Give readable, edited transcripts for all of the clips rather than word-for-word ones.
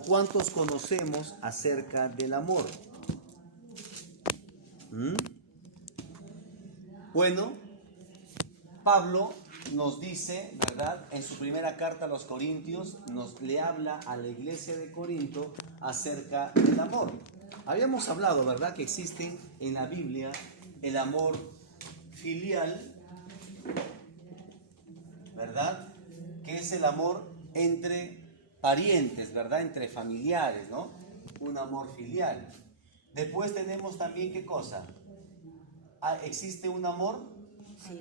o cuántos conocemos acerca del amor? Bueno, Pablo nos dice, ¿verdad? En su primera carta a los Corintios, le habla a la iglesia de Corinto acerca del amor. Habíamos hablado, ¿verdad?, que existe en la Biblia el amor filial, ¿verdad?, que es el amor entre parientes, ¿verdad?, entre familiares, ¿no? Un amor filial. Después tenemos también, ¿qué cosa? ¿Existe un amor? Sí.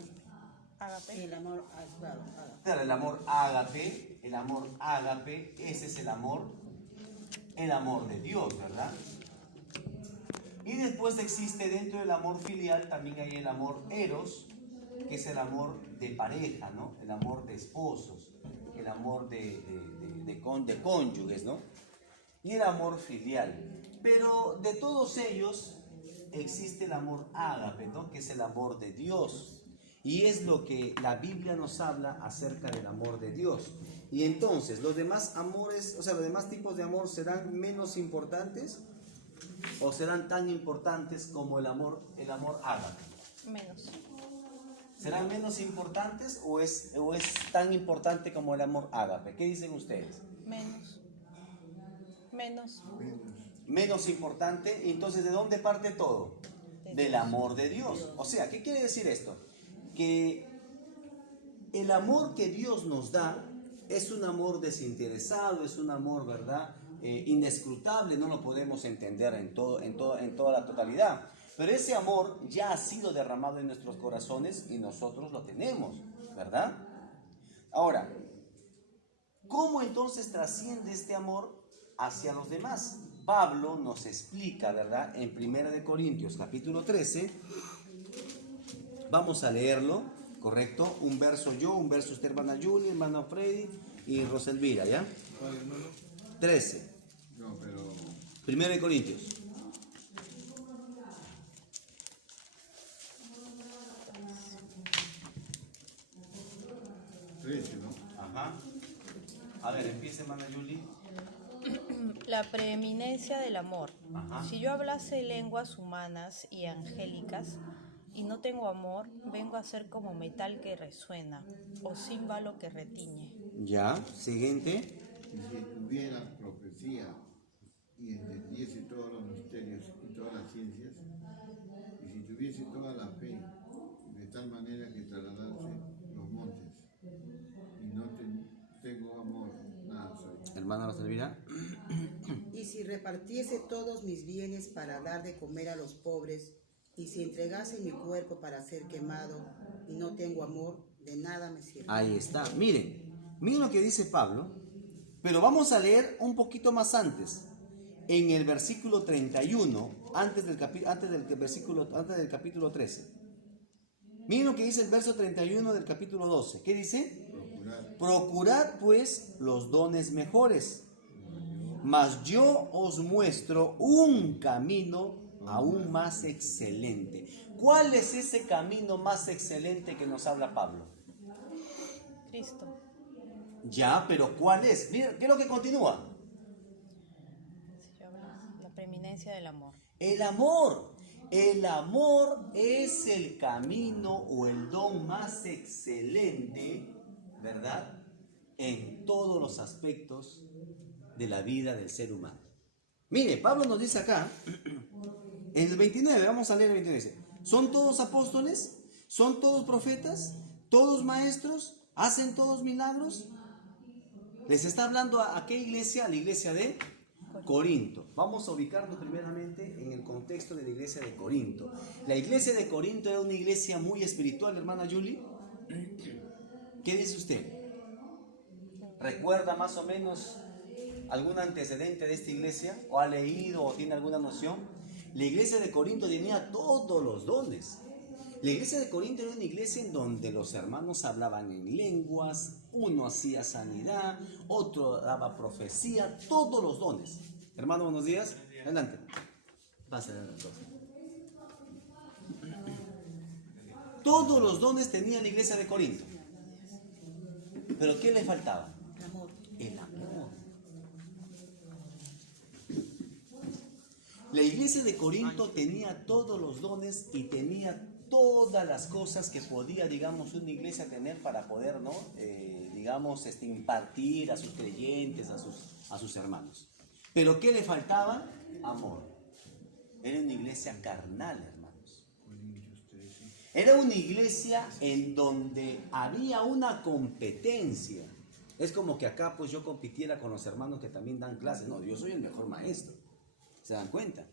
Ágape. El amor ágape. Claro, el amor ágape, ese es el amor de Dios, ¿verdad? Y después existe dentro del amor filial también hay el amor eros, que es el amor de pareja, ¿no? El amor de esposos, el amor de cónyuges, ¿no? Y el amor filial. Pero de todos ellos existe el amor ágape, ¿no?, que es el amor de Dios. Y es lo que la Biblia nos habla acerca del amor de Dios. Y entonces, los demás amores, o sea, los demás tipos de amor, ¿serán menos importantes o serán tan importantes como el amor ágape? Menos. ¿Serán menos importantes o es tan importante como el amor ágape? ¿Qué dicen ustedes? Menos. Menos importante. Entonces, ¿de dónde parte todo? Del amor de Dios. O sea, ¿qué quiere decir esto? Que el amor que Dios nos da es un amor desinteresado, es un amor, ¿verdad?, inescrutable, no lo podemos entender en toda la totalidad. Pero ese amor ya ha sido derramado en nuestros corazones y nosotros lo tenemos, ¿verdad? Ahora, ¿cómo entonces trasciende este amor hacia los demás? Pablo nos explica, ¿verdad?, en 1 Corintios capítulo 13, vamos a leerlo, ¿correcto? Un verso yo, un verso usted, hermana Julie, hermana Freddy y Roselvira, ¿ya? 13. No, pero... 1 Corintios. ¿no? Ajá. A ver, empiece, hermana Julie. La preeminencia del amor. Ajá. Si yo hablase lenguas humanas y angélicas y no tengo amor, vengo a ser como metal que resuena o címbalo que retiñe. Ya, siguiente. Y si tuviera profecía y entendiese todos los misterios y todas las ciencias, y si tuviese toda la fe, de tal manera que trasladase los montes, y no tengo amor, nada soy. Hermana Roselvira. Y si repartiese todos mis bienes para dar de comer a los pobres, y si entregase mi cuerpo para ser quemado, y no tengo amor, de nada me sirve. Ahí está. Miren lo que dice Pablo, pero vamos a leer un poquito más antes. En el versículo 31, antes del capítulo 13. Miren lo que dice el verso 31 del capítulo 12. ¿Qué dice? Procurad pues los dones mejores, mas yo os muestro un camino aún más excelente. ¿Cuál es ese camino más excelente que nos habla Pablo? Cristo. Ya, pero ¿cuál es? Mira, ¿qué es lo que continúa? Si yo hablas, la preeminencia del amor. El amor. El amor es el camino o el don más excelente, ¿verdad?, en todos los aspectos de la vida del ser humano. Mire, Pablo nos dice acá, en el 29, vamos a leer el 29, dice, ¿son todos apóstoles? ¿Son todos profetas? ¿Todos maestros? ¿Hacen todos milagros? Les está hablando a qué iglesia, a la iglesia de Corinto. Vamos a ubicarnos primeramente en el contexto de la iglesia de Corinto. La iglesia de Corinto era una iglesia muy espiritual, hermana Julie. ¿Qué dice usted? ¿Recuerda más o menos algún antecedente de esta iglesia? ¿O ha leído o tiene alguna noción? La iglesia de Corinto tenía todos los dones. La iglesia de Corinto era una iglesia en donde los hermanos hablaban en lenguas, uno hacía sanidad, otro daba profecía, todos los dones. Hermano, buenos días. Adelante. Pásale la cosa. Todos los dones tenía la iglesia de Corinto. ¿Pero qué le faltaba? Amor. El amor. La iglesia de Corinto tenía todos los dones y tenía todas las cosas que podía, digamos, una iglesia tener para poder, ¿no? Impartir a sus creyentes, a sus hermanos. Pero ¿qué le faltaba? Amor. Era una iglesia carnal, hermanos. Era una iglesia en donde había una competencia. Es como que acá pues yo compitiera con los hermanos que también dan clases. No, yo soy el mejor maestro. ¿Se dan cuenta?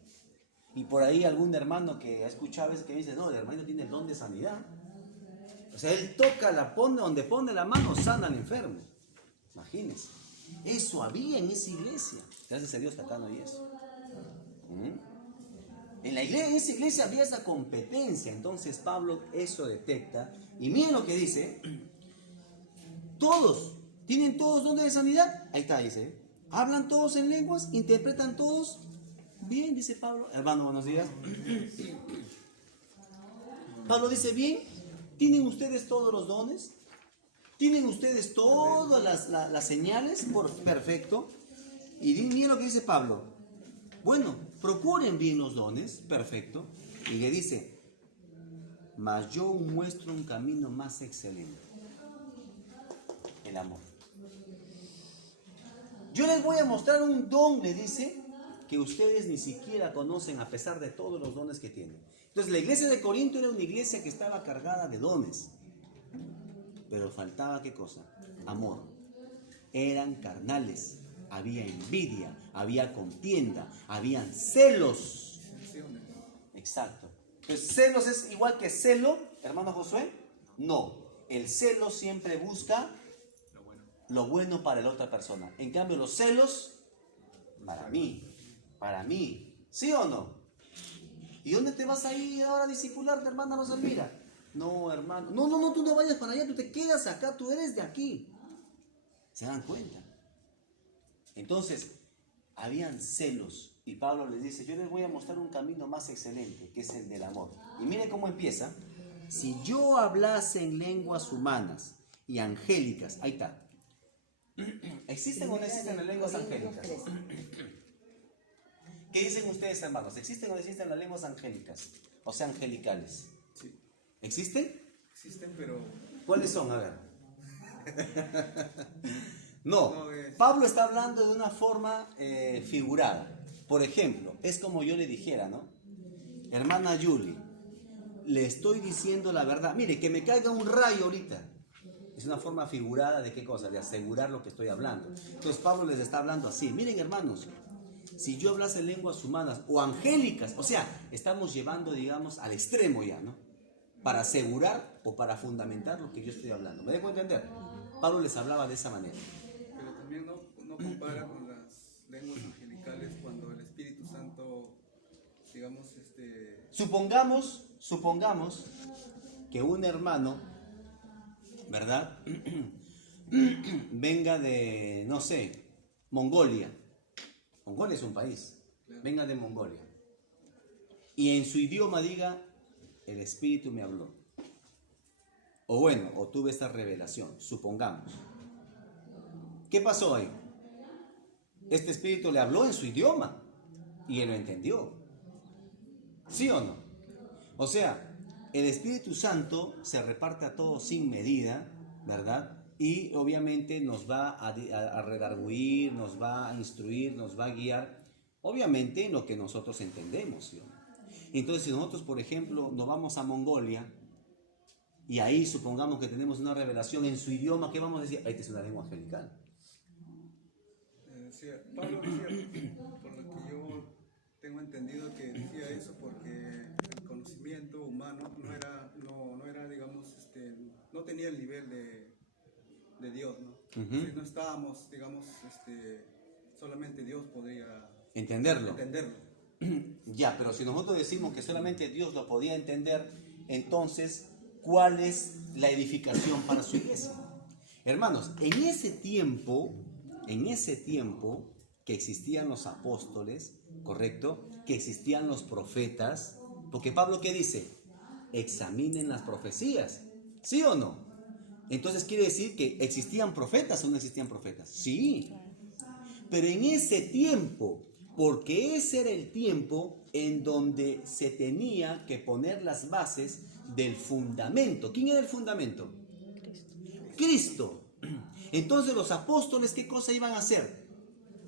Y por ahí algún hermano que ha escuchado a veces que dice, no, el hermano tiene el don de sanidad. O sea, él toca, la pone, donde pone la mano, sana al enfermo. Imagínense. Eso había en esa iglesia. Gracias a Dios que acá no hay eso. En esa iglesia había esa competencia. Entonces Pablo eso detecta. Y miren lo que dice. Todos, ¿tienen todos dones de sanidad? Ahí está, dice. ¿Hablan todos en lenguas? ¿Interpretan todos? Bien, dice Pablo. Hermano, buenos días. Pablo dice, bien, ¿tienen ustedes todos los dones? ¿Tienen ustedes todas las señales? Perfecto. Y miren lo que dice Pablo. Bueno, procuren bien los dones. Perfecto. Y le dice, mas yo muestro un camino más excelente. El amor. Yo les voy a mostrar un don, le dice, que ustedes ni siquiera conocen a pesar de todos los dones que tienen. Entonces la iglesia de Corinto era una iglesia que estaba cargada de dones. Pero faltaba ¿qué cosa? Amor. Eran carnales. Había envidia, había contienda, habían celos. Exacto. Entonces, ¿celos es igual que celo, hermano Josué? No. El celo siempre busca lo bueno para la otra persona. En cambio, los celos, para mí. ¿Sí o no? ¿Y dónde te vas a ir ahora a discipularte, hermana Rosalmira? No, hermano. No, tú no vayas para allá, tú te quedas acá, tú eres de aquí. ¿Se dan cuenta? Entonces, habían celos. Y Pablo les dice, yo les voy a mostrar un camino más excelente, que es el del amor. Y miren cómo empieza. Si yo hablase en lenguas humanas y angélicas, ahí está. ¿Existen o no existen las lenguas angélicas? ¿Qué dicen ustedes, hermanos? ¿Existen o no existen las lenguas angélicas? O sea, angelicales. Sí. ¿Existen? Existen, pero... ¿Cuáles son? A ver. No, Pablo está hablando de una forma figurada. Por ejemplo, es como yo le dijera, ¿no? Hermana Yuli, le estoy diciendo la verdad. Mire, que me caiga un rayo ahorita. Es una forma figurada de qué cosa, de asegurar lo que estoy hablando. Entonces Pablo les está hablando así. Miren, hermanos, si yo hablase lenguas humanas o angélicas, o sea, estamos llevando, digamos, al extremo ya, ¿no? Para asegurar o para fundamentar lo que yo estoy hablando. ¿Me dejo entender? Pablo les hablaba de esa manera. Pero también no compara con las lenguas angelicales cuando el Espíritu Santo, digamos, Supongamos que un hermano, ¿verdad? Venga de, no sé, Mongolia. Mongolia es un país. Venga de Mongolia. Y en su idioma diga, el Espíritu me habló. O bueno, o tuve esta revelación, supongamos. ¿Qué pasó ahí? Este Espíritu le habló en su idioma y él lo entendió. ¿Sí o no? O sea, el Espíritu Santo se reparte a todos sin medida, ¿verdad? Y obviamente nos va a redarguir, nos va a instruir, nos va a guiar, obviamente en lo que nosotros entendemos, ¿sí o no? Entonces, si nosotros, por ejemplo, nos vamos a Mongolia y ahí supongamos que tenemos una revelación en su idioma, ¿qué vamos a decir? Ahí es una lengua angelical. Pablo decía, por lo que yo tengo entendido, que decía eso porque el conocimiento humano no era digamos, no tenía el nivel de Dios, ¿no? Si no estábamos, digamos, solamente Dios podría entenderlo. Ya, pero si nosotros decimos que solamente Dios lo podía entender, entonces, ¿cuál es la edificación para su iglesia? Hermanos, en ese tiempo que existían los apóstoles, ¿correcto? Que existían los profetas, porque Pablo, ¿qué dice? Examinen las profecías, ¿sí o no? Entonces quiere decir que ¿existían profetas o no existían profetas? Sí, pero en ese tiempo porque ese era el tiempo en donde se tenía que poner las bases del fundamento. ¿Quién era el fundamento? Cristo. Entonces los apóstoles, ¿qué cosa iban a hacer?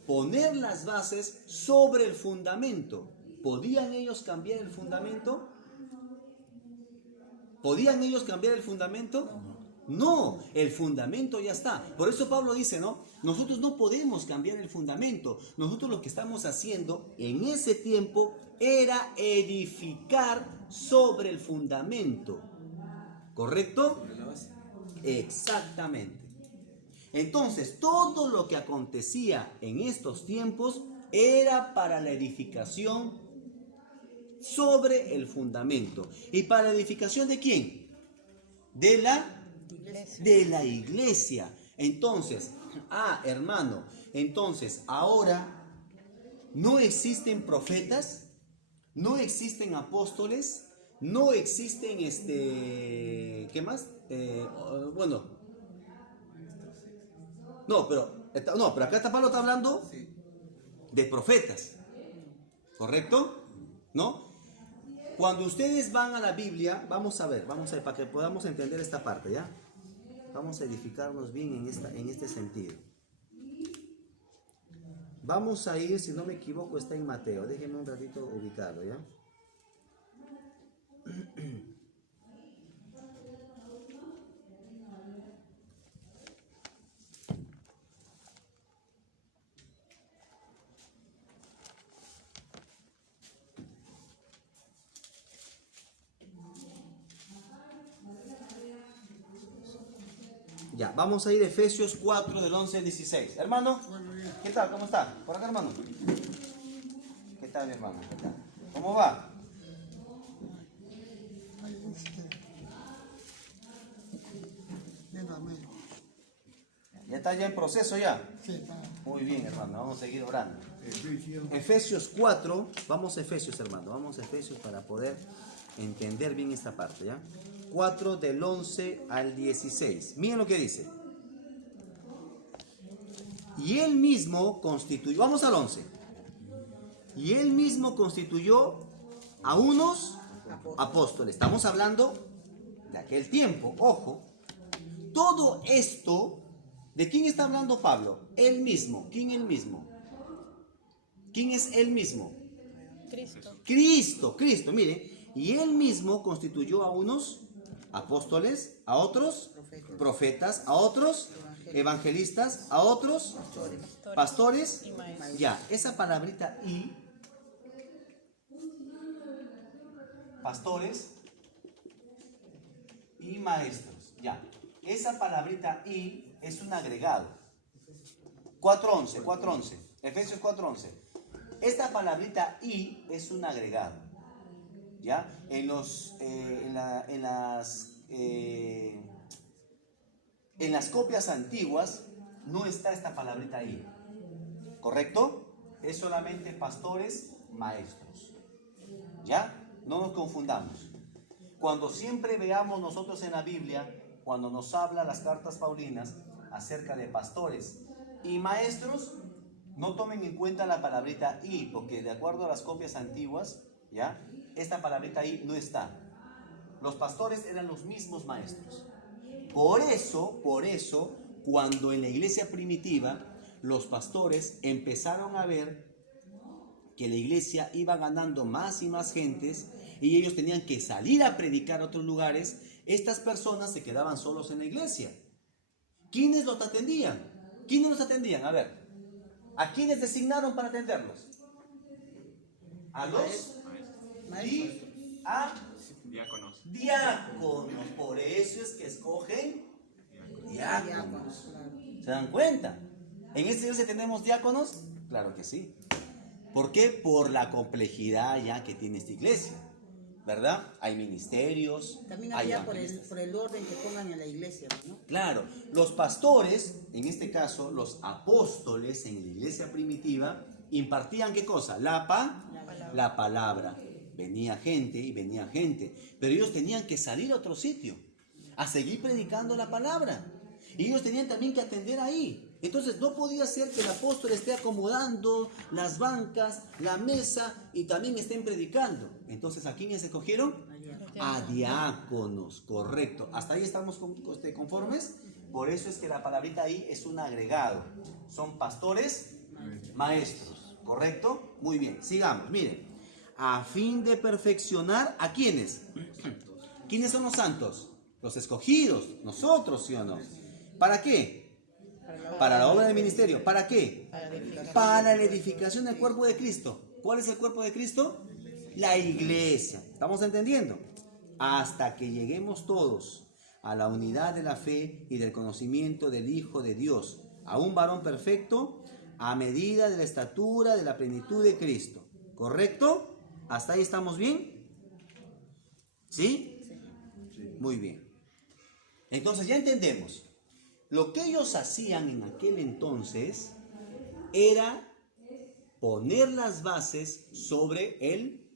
Poner las bases sobre el fundamento. ¿Podían ellos cambiar el fundamento? ¿Podían ellos cambiar el fundamento? No, el fundamento ya está. Por eso Pablo dice, ¿no? Nosotros no podemos cambiar el fundamento. Nosotros lo que estamos haciendo en ese tiempo era edificar sobre el fundamento. ¿Correcto? Sobre la base. Exactamente. Entonces, todo lo que acontecía en estos tiempos era para la edificación sobre el fundamento. ¿Y para la edificación de quién? De la iglesia. Entonces, hermano, entonces ahora no existen profetas, no existen apóstoles, no existen ¿qué más? Pero acá Pablo está hablando Sí. de profetas, ¿correcto? ¿No? Cuando ustedes van a la Biblia, vamos a ver para que podamos entender esta parte, ¿ya? Vamos a edificarnos bien en este sentido. Vamos a ir, si no me equivoco, está en Mateo. Déjenme un ratito ubicarlo, ¿ya? Ya, vamos a ir a Efesios 4 del 11 al 16. Hermano, ¿qué tal? ¿Cómo está? ¿Por acá, hermano? ¿Qué tal, mi hermano? ¿Qué tal? ¿Cómo va? ¿Ya está ya en proceso ya? Sí, está. Muy bien, hermano, vamos a seguir orando. Efesios Efesios 4, vamos a Efesios, hermano, vamos a Efesios para poder entender bien esta parte, ¿ya? 4 del 11 al 16. Miren lo que dice. Y él mismo constituyó, vamos al 11. Y él mismo constituyó a unos apóstoles. Estamos hablando de aquel tiempo, ojo. Todo esto, ¿de quién está hablando Pablo? Él mismo. ¿Quién él mismo? ¿Quién es él mismo? Cristo. Cristo, mire. Y él mismo constituyó a unos apóstoles, a otros profetas, a otros evangelistas, a otros pastores. Y maestros. Ya, esa palabrita y, pastores y maestros, ya. Esa palabrita y es un agregado. 4:11, Efesios 4:11. Esta palabrita y es un agregado. ¿Ya? En las copias antiguas no está esta palabrita ahí, ¿correcto? Es solamente pastores, maestros. ¿Ya? No nos confundamos. Cuando siempre veamos nosotros en la Biblia, cuando nos habla las cartas paulinas acerca de pastores y maestros, no tomen en cuenta la palabrita y, porque de acuerdo a las copias antiguas, ¿ya? Esta palabrita ahí no está. Los pastores eran los mismos maestros. Por eso, cuando en la iglesia primitiva los pastores empezaron a ver que la iglesia iba ganando más y más gentes y ellos tenían que salir a predicar a otros lugares, estas personas se quedaban solos en la iglesia. ¿Quiénes los atendían? ¿Quiénes los atendían? A ver, ¿a quiénes designaron para atenderlos? A los diáconos. Por eso es que escogen diáconos. ¿Se dan cuenta? ¿En esta iglesia tenemos diáconos? Claro que sí. ¿Por qué? Por la complejidad ya que tiene esta iglesia, ¿verdad? Hay ministerios. También hay había por evangelistas. el orden que pongan en la iglesia, ¿no? Claro, los pastores, en este caso los apóstoles en la iglesia primitiva, impartían ¿qué cosa? La palabra. Venía gente, pero ellos tenían que salir a otro sitio, a seguir predicando la palabra. Y ellos tenían también que atender ahí. Entonces no podía ser que el apóstol esté acomodando las bancas, la mesa y también estén predicando. Entonces, ¿a quiénes escogieron? A diáconos, correcto. ¿Hasta ahí estamos conformes? Por eso es que la palabrita ahí es un agregado. Son pastores, maestros, ¿correcto? Muy bien, sigamos, miren. A fin de perfeccionar, ¿a quiénes? ¿Quiénes son los santos? Los escogidos, nosotros, ¿sí o no? ¿Para qué? Para la obra del ministerio. ¿Para qué? Para la edificación del cuerpo de Cristo. ¿Cuál es el cuerpo de Cristo? La iglesia. ¿Estamos entendiendo? Hasta que lleguemos todos a la unidad de la fe y del conocimiento del Hijo de Dios, a un varón perfecto, a medida de la estatura de la plenitud de Cristo. ¿Correcto? ¿Hasta ahí estamos bien? ¿Sí? Muy bien. Entonces ya entendemos. Lo que ellos hacían en aquel entonces era poner las bases sobre el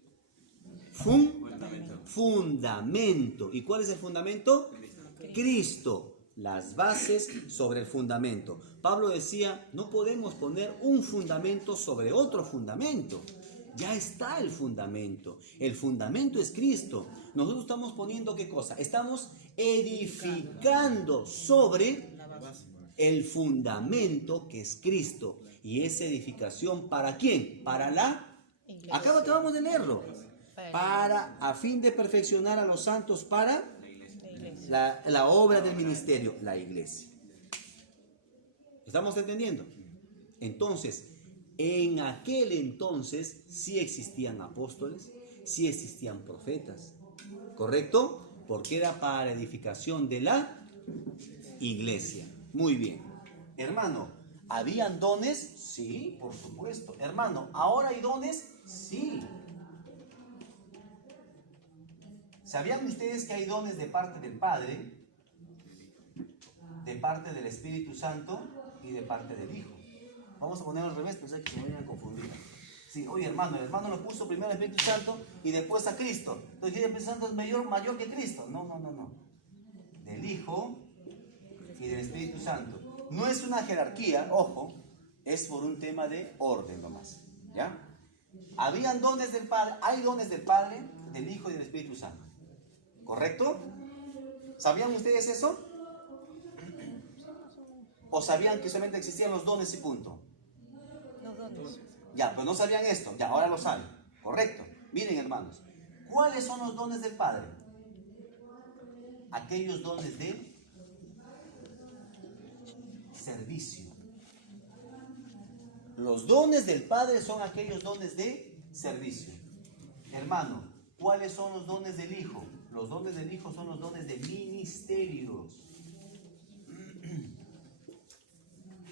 fundamento. ¿Y cuál es el fundamento? Cristo. Las bases sobre el fundamento. Pablo decía, no podemos poner un fundamento sobre otro fundamento. Ya está el fundamento. El fundamento es Cristo. Nosotros estamos poniendo ¿qué cosa? Estamos edificando sobre el fundamento que es Cristo. Y esa edificación, ¿para quién? Para la iglesia. Acabamos de leerlo. Para, a fin de perfeccionar a los santos para la obra del ministerio, la iglesia. ¿Estamos entendiendo? Entonces, en aquel entonces sí existían apóstoles, sí existían profetas, ¿correcto? Porque era para la edificación de la iglesia. Muy bien. Hermano, ¿habían dones? Sí, por supuesto. Hermano, ¿ahora hay dones? Sí. ¿Sabían ustedes que hay dones de parte del Padre, de parte del Espíritu Santo y de parte del Hijo? Vamos a ponerlo al revés, pensé que se me vayan a confundir. Sí, oye hermano, el hermano lo puso primero al Espíritu Santo y después a Cristo. Entonces el Espíritu Santo es mayor que Cristo. No. Del Hijo y del Espíritu Santo. No es una jerarquía, ojo, es por un tema de orden nomás. ¿Ya? Habían dones del Padre, hay dones del Padre, del Hijo y del Espíritu Santo. ¿Correcto? ¿Sabían ustedes eso? ¿O sabían que solamente existían los dones y punto? Los dones. Ya, pero no sabían esto, ya, ahora lo saben. Correcto. Miren, hermanos, ¿cuáles son los dones del Padre? Aquellos dones de servicio. Los dones del Padre son aquellos dones de servicio. Hermano, ¿cuáles son los dones del Hijo? Los dones del Hijo son los dones de ministerios.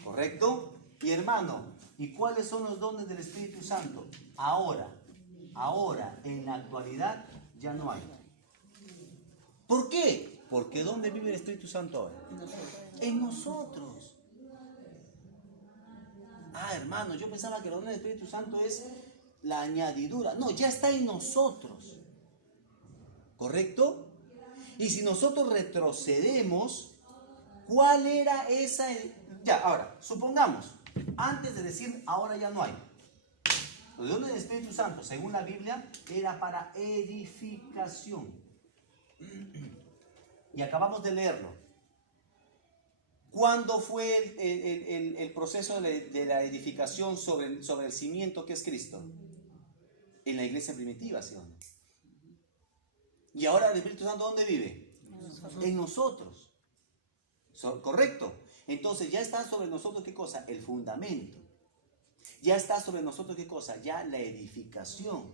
¿Correcto? Y hermano, ¿y cuáles son los dones del Espíritu Santo? Ahora, en la actualidad, ya no hay. ¿Por qué? Porque ¿dónde vive el Espíritu Santo ahora? En nosotros. Ah, hermano, yo pensaba que el don del Espíritu Santo es la añadidura. No, ya está en nosotros. ¿Correcto? Y si nosotros retrocedemos, ¿cuál era esa? Ya, ahora, supongamos, antes de decir ahora ya no hay. Los dones del Espíritu Santo, según la Biblia, era para edificación. Y acabamos de leerlo. ¿Cuándo fue el proceso de la edificación sobre el cimiento que es Cristo? En la iglesia primitiva, ¿sí o no? Y ahora el Espíritu Santo, ¿dónde vive? En nosotros. ¿Correcto? Entonces ya está sobre nosotros, ¿qué cosa? El fundamento. Ya está sobre nosotros, ¿qué cosa? Ya la edificación.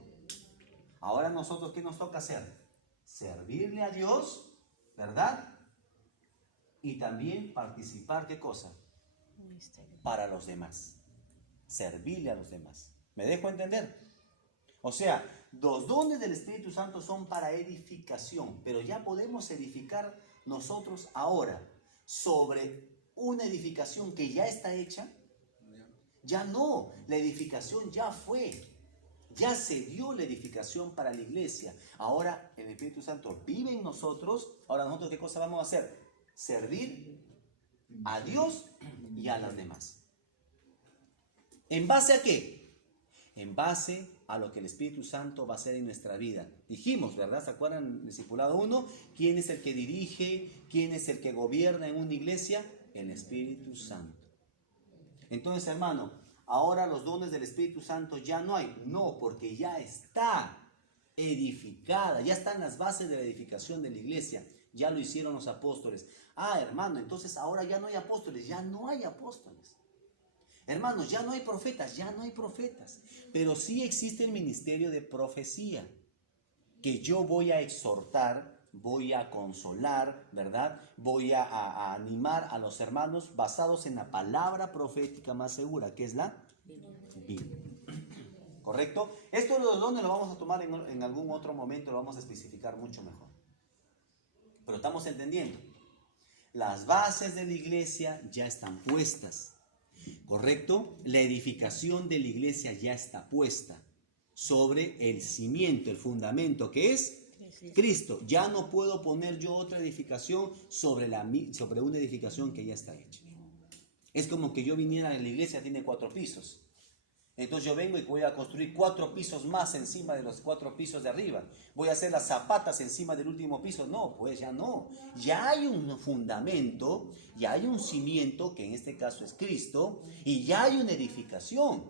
Ahora nosotros, ¿qué nos toca hacer? Servirle a Dios, ¿verdad? Y también participar, ¿qué cosa? Para los demás. Servirle a los demás. ¿Me dejo entender? O sea, los dones del Espíritu Santo son para edificación, pero ya podemos edificar nosotros ahora sobre una edificación que ya está hecha. Ya no, la edificación ya fue. Ya se dio la edificación para la iglesia. Ahora el Espíritu Santo vive en nosotros. Ahora nosotros, ¿qué cosa vamos a hacer? Servir a Dios y a las demás. ¿En base a qué? En base a lo que el Espíritu Santo va a hacer en nuestra vida. Dijimos, ¿verdad? ¿Se acuerdan en el discipulado 1? ¿Quién es el que dirige? ¿Quién es el que gobierna en una iglesia? El Espíritu Santo. Entonces, hermano, ahora los dones del Espíritu Santo ya no hay. No, porque ya está edificada, ya están las bases de la edificación de la iglesia. Ya lo hicieron los apóstoles. Ah, hermano, entonces ahora ya no hay apóstoles. Ya no hay apóstoles. Hermanos, ya no hay profetas, ya no hay profetas. Pero sí existe el ministerio de profecía, que yo voy a exhortar, voy a consolar, ¿verdad? Voy a animar a los hermanos basados en la palabra profética más segura, que es la Biblia. ¿Correcto? Esto de los dones lo vamos a tomar en algún otro momento, lo vamos a especificar mucho mejor. Pero estamos entendiendo. Las bases de la iglesia ya están puestas. ¿Correcto? La edificación de la iglesia ya está puesta sobre el cimiento, el fundamento que es Cristo. Ya no puedo poner yo otra edificación sobre una edificación que ya está hecha. Es como que yo viniera a la iglesia, tiene 4 pisos. Entonces yo vengo y voy a construir 4 pisos más encima de los 4 pisos de arriba. Voy a hacer las zapatas encima del último piso. No, pues ya no. Ya hay un fundamento, ya hay un cimiento, que en este caso es Cristo, y ya hay una edificación.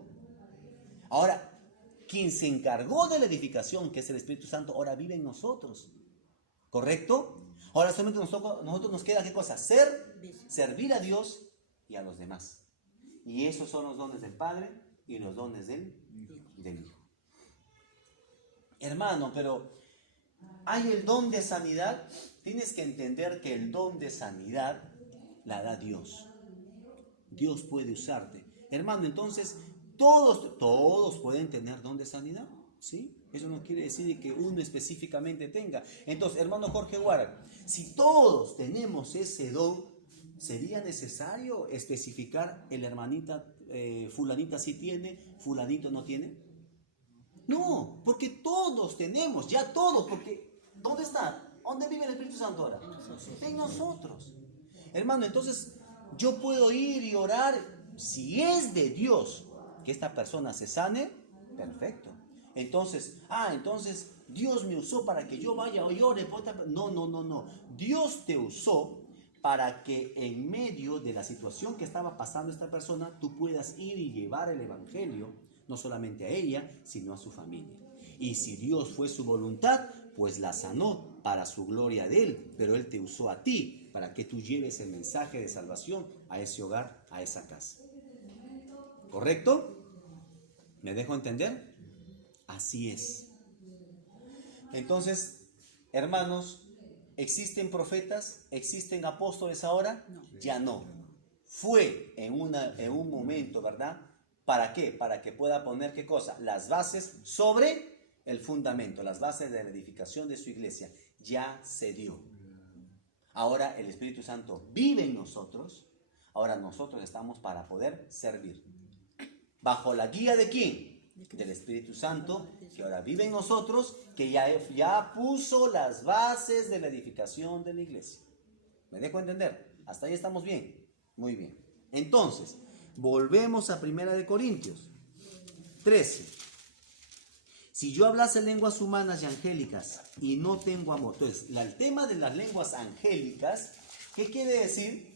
Ahora, quien se encargó de la edificación, que es el Espíritu Santo, ahora vive en nosotros. ¿Correcto? Ahora solamente nosotros nos queda ¿qué cosa? Servir a Dios y a los demás. Y esos son los dones del Padre y los dones del Hijo. Hermano, pero hay el don de sanidad. Tienes que entender que el don de sanidad la da Dios. Dios puede usarte. Hermano, entonces, todos pueden tener don de sanidad, ¿sí? Eso no quiere decir que uno específicamente tenga. Entonces, hermano Jorge Guara, si todos tenemos ese don, ¿sería necesario especificar el hermanita, fulanita sí tiene, fulanito no tiene? No, porque todos tenemos, ya todos, porque ¿dónde está? ¿Dónde vive el Espíritu Santo ahora? En nosotros. Hermano, entonces yo puedo ir y orar, si es de Dios que esta persona se sane, perfecto. Entonces, Dios me usó para que yo vaya y ore por esta persona. No. Dios te usó para que en medio de la situación que estaba pasando esta persona, tú puedas ir y llevar el evangelio, no solamente a ella, sino a su familia. Y si Dios fue su voluntad, pues la sanó para su gloria de Él, pero Él te usó a ti para que tú lleves el mensaje de salvación a ese hogar, a esa casa. ¿Correcto? ¿Me dejo entender? Así es. Entonces, hermanos, ¿existen profetas? ¿Existen apóstoles ahora? No. Ya no. Fue en un momento, ¿verdad? ¿Para qué? Para que pueda poner, ¿qué cosa? Las bases sobre el fundamento, las bases de la edificación de su iglesia. Ya se dio. Ahora el Espíritu Santo vive en nosotros. Ahora nosotros estamos para poder servir. ¿Bajo la guía de quién? Del Espíritu Santo, que ahora vive en nosotros, que ya puso las bases de la edificación de la iglesia. ¿Me dejo entender? Hasta ahí estamos bien. Muy bien. Entonces, volvemos a 1 Corintios 13. Si yo hablase lenguas humanas y angélicas y no tengo amor. Entonces, el tema de las lenguas angélicas, ¿qué quiere decir?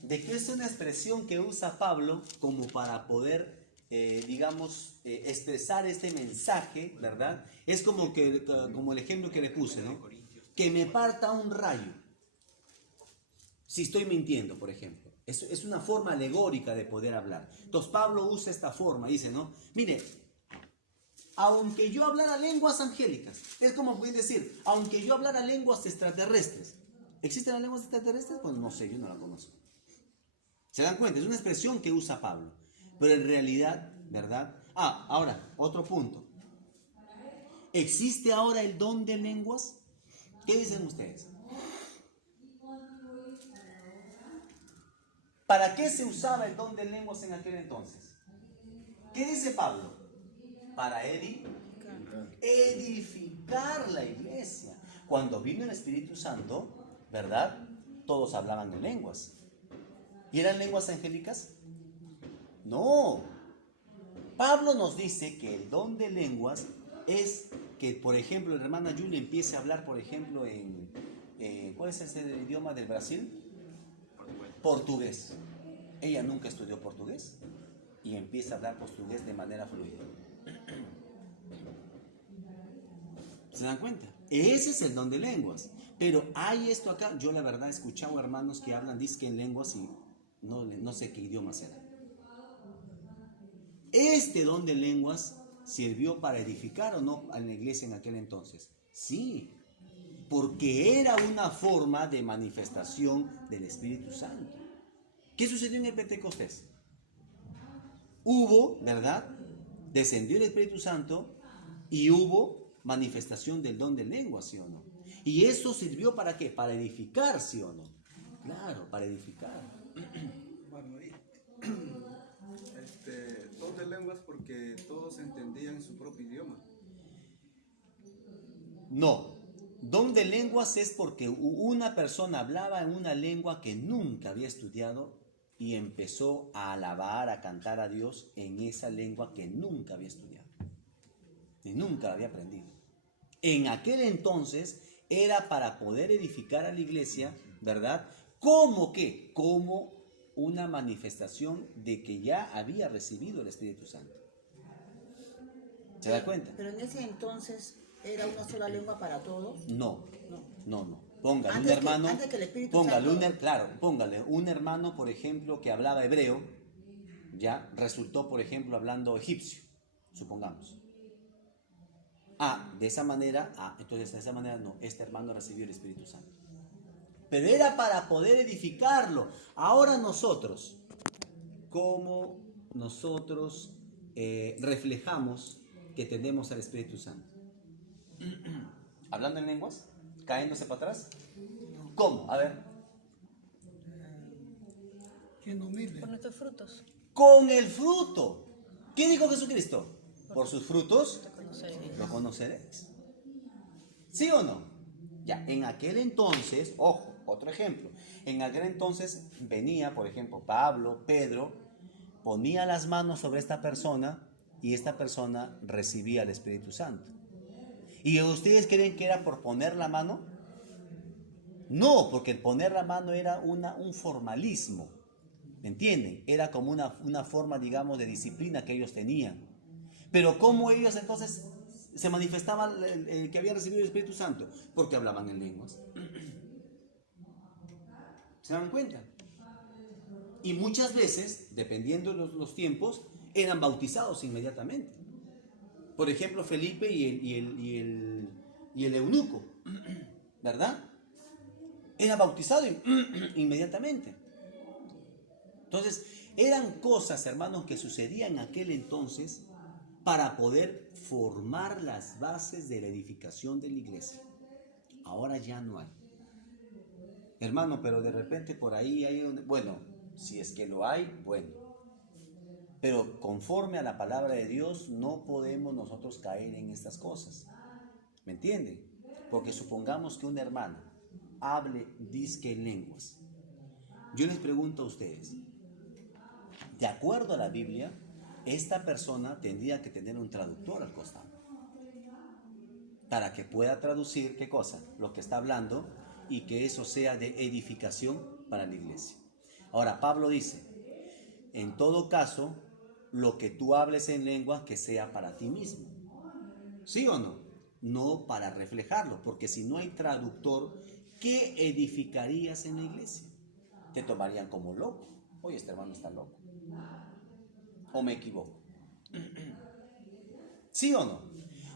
De que es una expresión que usa Pablo como para poder expresar este mensaje, ¿verdad? Es como el ejemplo que le puse, ¿no? Que me parta un rayo. Si estoy mintiendo, por ejemplo. Es una forma alegórica de poder hablar. Entonces Pablo usa esta forma, dice, ¿no? Mire, aunque yo hablara lenguas angélicas, es como pueden decir, aunque yo hablara lenguas extraterrestres. ¿Existen las lenguas extraterrestres? Pues no sé, yo no las conozco. ¿Se dan cuenta? Es una expresión que usa Pablo. Pero en realidad, ¿verdad? Ahora, otro punto. ¿Existe ahora el don de lenguas? ¿Qué dicen ustedes? ¿Para qué se usaba el don de lenguas en aquel entonces? ¿Qué dice Pablo? Para edificar la iglesia. Cuando vino el Espíritu Santo, ¿verdad? Todos hablaban en lenguas. ¿Y eran lenguas angélicas? No. Pablo nos dice que el don de lenguas es que, por ejemplo, la hermana Julia empiece a hablar, por ejemplo, ¿cuál es ese idioma del Brasil? Portugués. Ella nunca estudió portugués y empieza a hablar portugués de manera fluida. ¿Se dan cuenta? Ese es el don de lenguas. Pero hay esto acá. Yo la verdad he escuchado hermanos que hablan disque en lenguas y no sé qué idioma será. ¿Este don de lenguas sirvió para edificar o no en la iglesia en aquel entonces? Sí, porque era una forma de manifestación del Espíritu Santo. ¿Qué sucedió en el Pentecostés? Hubo, ¿verdad? Descendió el Espíritu Santo y hubo manifestación del don de lenguas, ¿sí o no? ¿Y eso sirvió para qué? Para edificar, ¿sí o no? Claro, para edificar. Bueno, y don de lenguas porque todos entendían su propio idioma. No, don de lenguas es porque una persona hablaba en una lengua que nunca había estudiado y empezó a alabar, a cantar a Dios en esa lengua que nunca había estudiado y nunca había aprendido. En aquel entonces era para poder edificar a la iglesia, ¿verdad? ¿Cómo qué? Como una manifestación de que ya había recibido el Espíritu Santo. ¿Se da cuenta? Pero en ese entonces era una sola lengua para todos. No. Póngale Antes un hermano, antes que el Espíritu póngale Santo. póngale un hermano, por ejemplo, que hablaba hebreo, ya resultó, por ejemplo, hablando egipcio, supongamos. De esa manera, entonces de esa manera no, este hermano recibió el Espíritu Santo. Pero era para poder edificarlo. Ahora nosotros, ¿cómo nosotros reflejamos que tenemos al Espíritu Santo? ¿Hablando en lenguas? ¿Caéndose para atrás? ¿Cómo? A ver. Siendo humilde. Por nuestros frutos. Con el fruto. ¿Qué dijo Jesucristo? Por sus frutos lo conoceréis. ¿Sí o no? Ya, en aquel entonces, ojo, otro ejemplo. En aquel entonces venía, por ejemplo, Pablo, Pedro, ponía las manos sobre esta persona y esta persona recibía el Espíritu Santo. ¿Y ustedes creen que era por poner la mano? No, porque el poner la mano era un formalismo. ¿Me entienden? Era como una forma, digamos, de disciplina que ellos tenían. Pero ¿cómo ellos entonces se manifestaban el que había recibido el Espíritu Santo? Porque hablaban en lenguas. ¿Se dan cuenta? Y muchas veces, dependiendo de los tiempos, eran bautizados inmediatamente. Por ejemplo, Felipe y el eunuco, ¿verdad? Era bautizado inmediatamente. Entonces, eran cosas, hermanos, que sucedían en aquel entonces para poder formar las bases de la edificación de la iglesia. Ahora ya no hay. Hermano, pero de repente por ahí hay bueno, si es que lo hay, bueno. Pero conforme a la palabra de Dios no podemos nosotros caer en estas cosas. ¿Me entienden? Porque supongamos que un hermano hable disque en lenguas. Yo les pregunto a ustedes, de acuerdo a la Biblia, esta persona tendría que tener un traductor al costado para que pueda traducir, ¿qué cosa? Lo que está hablando y que eso sea de edificación para la iglesia. Ahora, Pablo dice, en todo caso, lo que tú hables en lengua que sea para ti mismo. ¿Sí o no? No para reflejarlo, porque si no hay traductor, ¿qué edificarías en la iglesia? Te tomarían como loco. Oye, este hermano está loco. ¿O me equivoco? ¿Sí o no?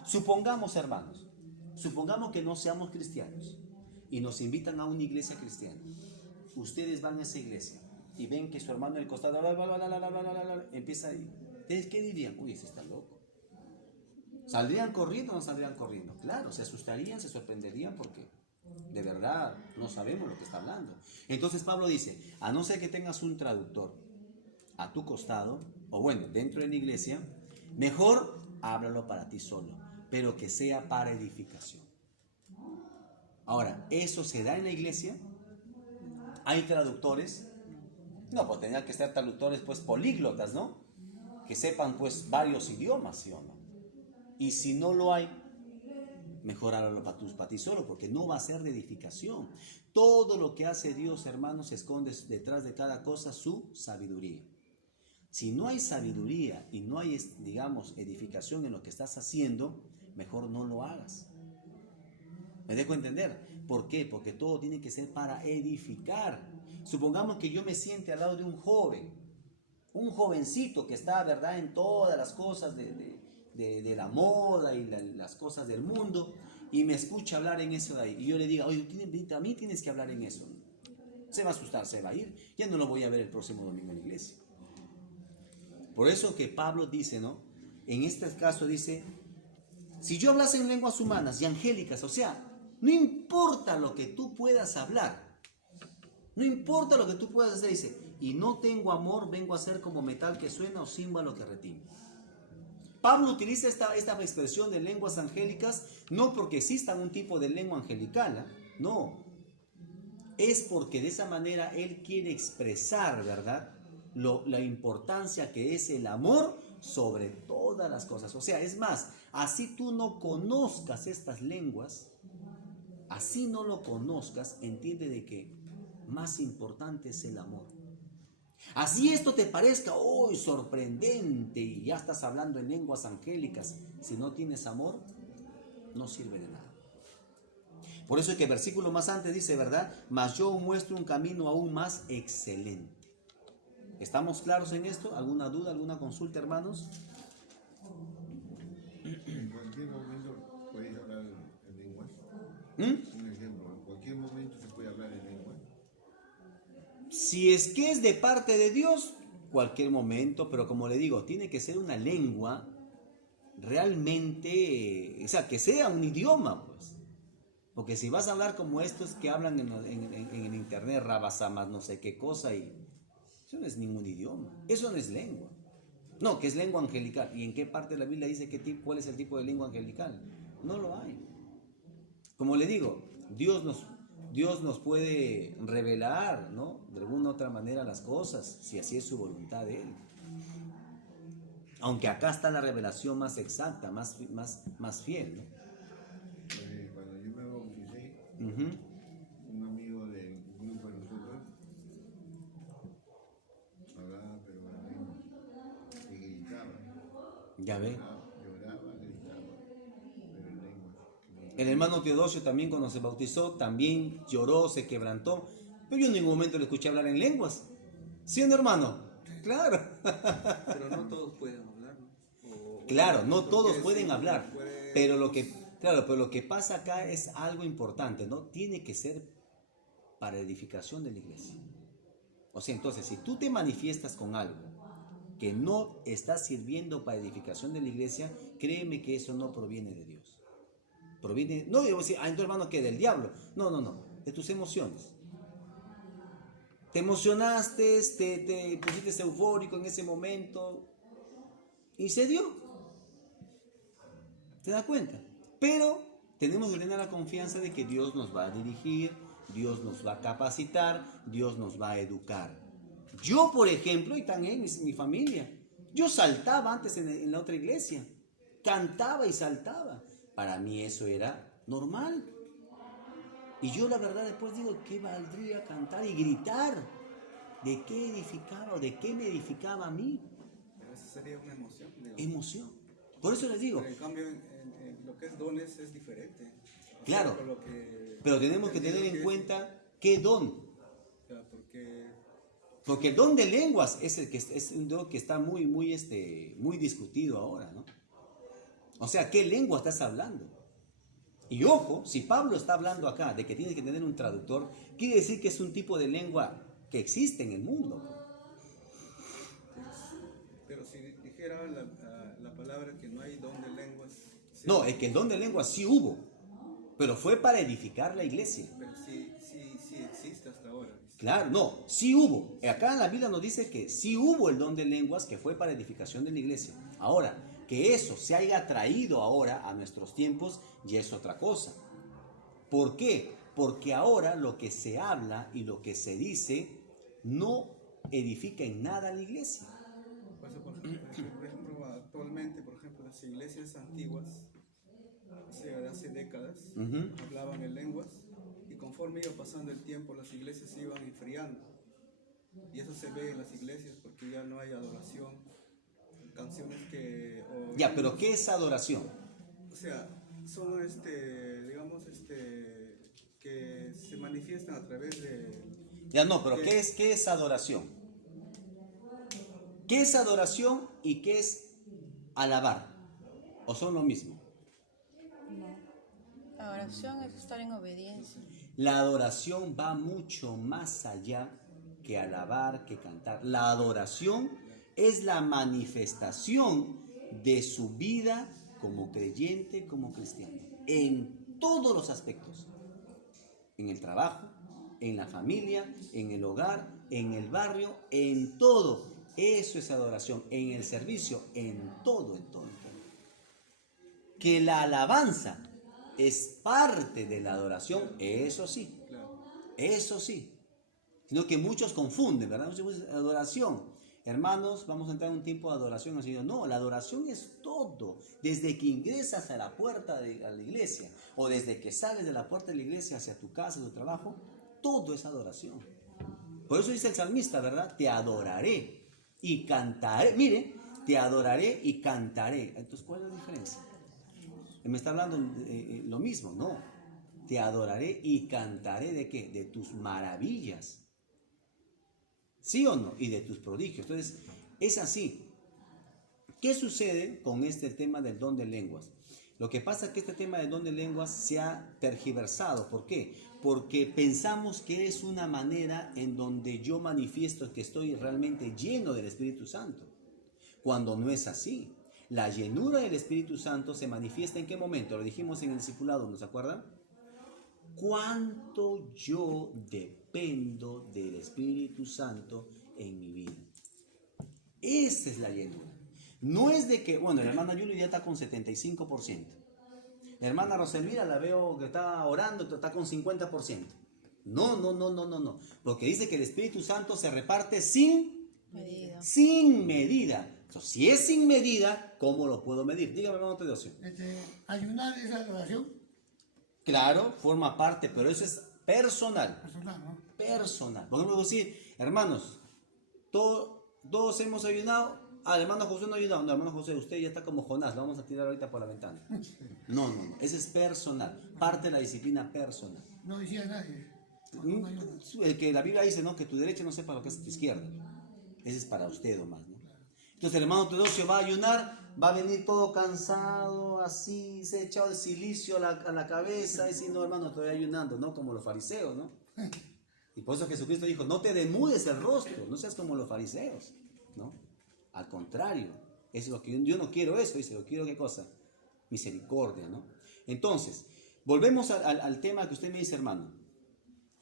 Supongamos, hermanos, supongamos que no seamos cristianos y nos invitan a una iglesia cristiana. Ustedes van a esa iglesia y ven que su hermano del costado empieza a ir. ¿Ustedes qué dirían? Uy, ese está loco. ¿Saldrían corriendo o no saldrían corriendo? Claro, se asustarían, se sorprenderían porque de verdad no sabemos lo que está hablando. Entonces Pablo dice, a no ser que tengas un traductor a tu costado, o bueno, dentro de la iglesia, mejor háblalo para ti solo, pero que sea para edificación. Ahora, ¿eso se da en la iglesia? ¿Hay traductores? No, pues tenían que ser traductores pues políglotas, ¿no? Que sepan pues varios idiomas, ¿sí o no? Y si no lo hay, mejor háblalo para ti solo, porque no va a ser de edificación. Todo lo que hace Dios, hermanos, se esconde detrás de cada cosa su sabiduría. Si no hay sabiduría y no hay, digamos, edificación en lo que estás haciendo, mejor no lo hagas. ¿Me dejo entender? ¿Por qué? Porque todo tiene que ser para edificar. Supongamos que yo me siente al lado de un joven, un jovencito que está, ¿verdad?, en todas las cosas de la moda y las cosas del mundo, y me escucha hablar en eso de ahí. Y yo le diga, oye, a mí tienes que hablar en eso. Se va a asustar, se va a ir. Ya no lo voy a ver el próximo domingo en la iglesia. Por eso que Pablo dice, ¿no? En este caso dice, si yo hablase en lenguas humanas y angélicas, o sea, no importa lo que tú puedas hablar, no importa lo que tú puedas hacer, dice, y no tengo amor, vengo a ser como metal que suena o címbalo que retimba. Pablo utiliza esta expresión de lenguas angélicas no porque exista un tipo de lengua angelical, no, es porque de esa manera él quiere expresar, ¿verdad?, la importancia que es el amor sobre todas las cosas. O sea, es más, así tú no conozcas estas lenguas, así no lo conozcas, entiende de que más importante es el amor. Así esto te parezca hoy sorprendente y ya estás hablando en lenguas angélicas, si no tienes amor, no sirve de nada. Por eso es que el versículo más antes dice, ¿verdad? Mas yo muestro un camino aún más excelente. ¿Estamos claros en esto? ¿Alguna duda, alguna consulta, hermanos? En cualquier momento puedes hablar en lenguas. Un ejemplo, en cualquier momento se puede hablar en lenguas. Si es que es de parte de Dios, cualquier momento, pero como le digo, tiene que ser una lengua realmente, o sea, que sea un idioma, pues. Porque si vas a hablar como estos que hablan en el internet, rabasamas, no sé qué cosa, y eso no es ningún idioma, eso no es lengua. No, que es lengua angelical. ¿Y en qué parte de la Biblia dice cuál es el tipo de lengua angelical? No lo hay. Como le digo, Dios nos puede revelar, ¿no?, de alguna u otra manera las cosas, si así es su voluntad de Él. Aunque acá está la revelación más exacta, más fiel, ¿no? Cuando yo me bauticé, Uh-huh. un amigo del grupo de nosotros hablaba pero en lenguas y gritaba. Ya ve. Lloraba, gritaba, pero en lenguas. El hermano Teodosio también, cuando se bautizó, también lloró, se quebrantó, pero yo en ningún momento le escuché hablar en lenguas. ¿Sí o no, hermano? Claro. Pero no todos pueden hablar, ¿no? Claro, no todos porque pueden sí, hablar, puede- pero lo que pasa acá es algo importante, ¿no? Tiene que ser para edificación de la iglesia. O sea, entonces, si tú te manifiestas con algo que no está sirviendo para edificación de la iglesia, créeme que eso no proviene de Dios. Proviene, no digo decir, tu hermano, que del diablo. No, de tus emociones. Te emocionaste, te pusiste eufórico en ese momento y se dio. ¿Te das cuenta? Pero tenemos que tener la confianza de que Dios nos va a dirigir, Dios nos va a capacitar, Dios nos va a educar. Yo, por ejemplo, y también mi familia, yo saltaba antes en la otra iglesia, cantaba y saltaba. Para mí eso era normal. Y yo la verdad después digo, ¿qué valdría cantar y gritar? ¿De qué edificaba o de qué me edificaba a mí? Pero eso sería una emoción, digamos. Emoción. Por eso les digo, Pero en cambio, en lo que es dones es diferente. O claro, sea, por lo que pero tenemos que tener en cuenta qué don. Ya, Porque el don de lenguas es un don que está muy discutido ahora, ¿no? O sea, ¿qué lengua estás hablando? Y ojo, si Pablo está hablando acá de que tienes que tener un traductor, quiere decir que es un tipo de lengua que existe en el mundo. pero si dijera la palabra que no hay don de lenguas. Sí, No, es que el don de lenguas sí hubo, pero fue para edificar la iglesia. pero sí existe hasta ahora. Claro, no, sí hubo. Acá en la Biblia nos dice que sí hubo el don de lenguas que fue para edificación de la iglesia. Ahora, que eso se haya traído ahora a nuestros tiempos ya es otra cosa. ¿Por qué? Porque ahora lo que se habla y lo que se dice no edifica en nada la iglesia. Por eso, por ejemplo, actualmente, por ejemplo, las iglesias antiguas, o sea, de hace décadas, hablaban en lenguas, y conforme iba pasando el tiempo, las iglesias se iban enfriando. Y eso se ve en las iglesias porque ya no hay adoración, canciones que... Ya, pero ¿qué es adoración? O sea, son, digamos, que se manifiestan a través de... Ya no, pero ¿qué es adoración? ¿Qué es adoración y qué es alabar? ¿O son lo mismo? La oración es estar en obediencia. La adoración va mucho más allá que alabar, que cantar. La adoración es la manifestación de su vida como creyente, como cristiano, en todos los aspectos. En el trabajo, en la familia, en el hogar, en el barrio, en todo. Eso es adoración. En el servicio, en todo, en todo, en todo. Que la alabanza es parte de la adoración, eso sí. Eso sí. Sino que muchos confunden, ¿verdad? Adoración. Hermanos, vamos a entrar en un tiempo de adoración al Señor. No, la adoración es todo. Desde que ingresas a la puerta de la iglesia o desde que sales de la puerta de la iglesia hacia tu casa, tu trabajo, todo es adoración. Por eso dice el salmista, ¿verdad? Te adoraré y cantaré. Mire, te adoraré y cantaré. Entonces, ¿cuál es la diferencia? Me está hablando lo mismo, ¿no? Te adoraré y cantaré ¿de qué? De tus maravillas. ¿Sí o no? Y de tus prodigios. Entonces, es así. ¿Qué sucede con este tema del don de lenguas? Lo que pasa es que este tema del don de lenguas se ha tergiversado. ¿Por qué? Porque pensamos que es una manera en donde yo manifiesto que estoy realmente lleno del Espíritu Santo. Cuando no es así. La llenura del Espíritu Santo se manifiesta ¿en qué momento? Lo dijimos en el discipulado, ¿no se acuerdan? ¿Cuánto yo dependo del Espíritu Santo en mi vida? Esa es la llenura. No es de que, bueno, la hermana Yuli ya está con 75%. La hermana Roselvira la veo que está orando, está con 50%. No. Porque dice que el Espíritu Santo se reparte sin medida. Sin medida. Entonces, si es sin medida, ¿cómo lo puedo medir? Dígame, hermano Teodosio. Ayunar es adoración. Claro, forma parte, pero eso es personal. Personal, ¿no? Personal. Por ejemplo, decir, hermanos, todos hemos ayunado. El hermano José no ha ayunado. No, hermano José, usted ya está como Jonás, lo vamos a tirar ahorita por la ventana. No. Ese es personal. Parte de la disciplina personal. No decía nadie. El que la Biblia dice, ¿no? Que tu derecha no sepa lo que es tu izquierda. Ese es para usted o más, ¿no? Entonces el hermano Teodosio va a ayunar, va a venir todo cansado, así, se ha echado el silicio a la cabeza, y si no, hermano, estoy ayunando, ¿no? Como los fariseos, ¿no? Y por eso Jesucristo dijo, no te demudes el rostro, no seas como los fariseos, ¿no? Al contrario, es lo que yo no quiero eso, dice, yo quiero ¿qué cosa? Misericordia, ¿no? Entonces, volvemos al tema que usted me dice, hermano.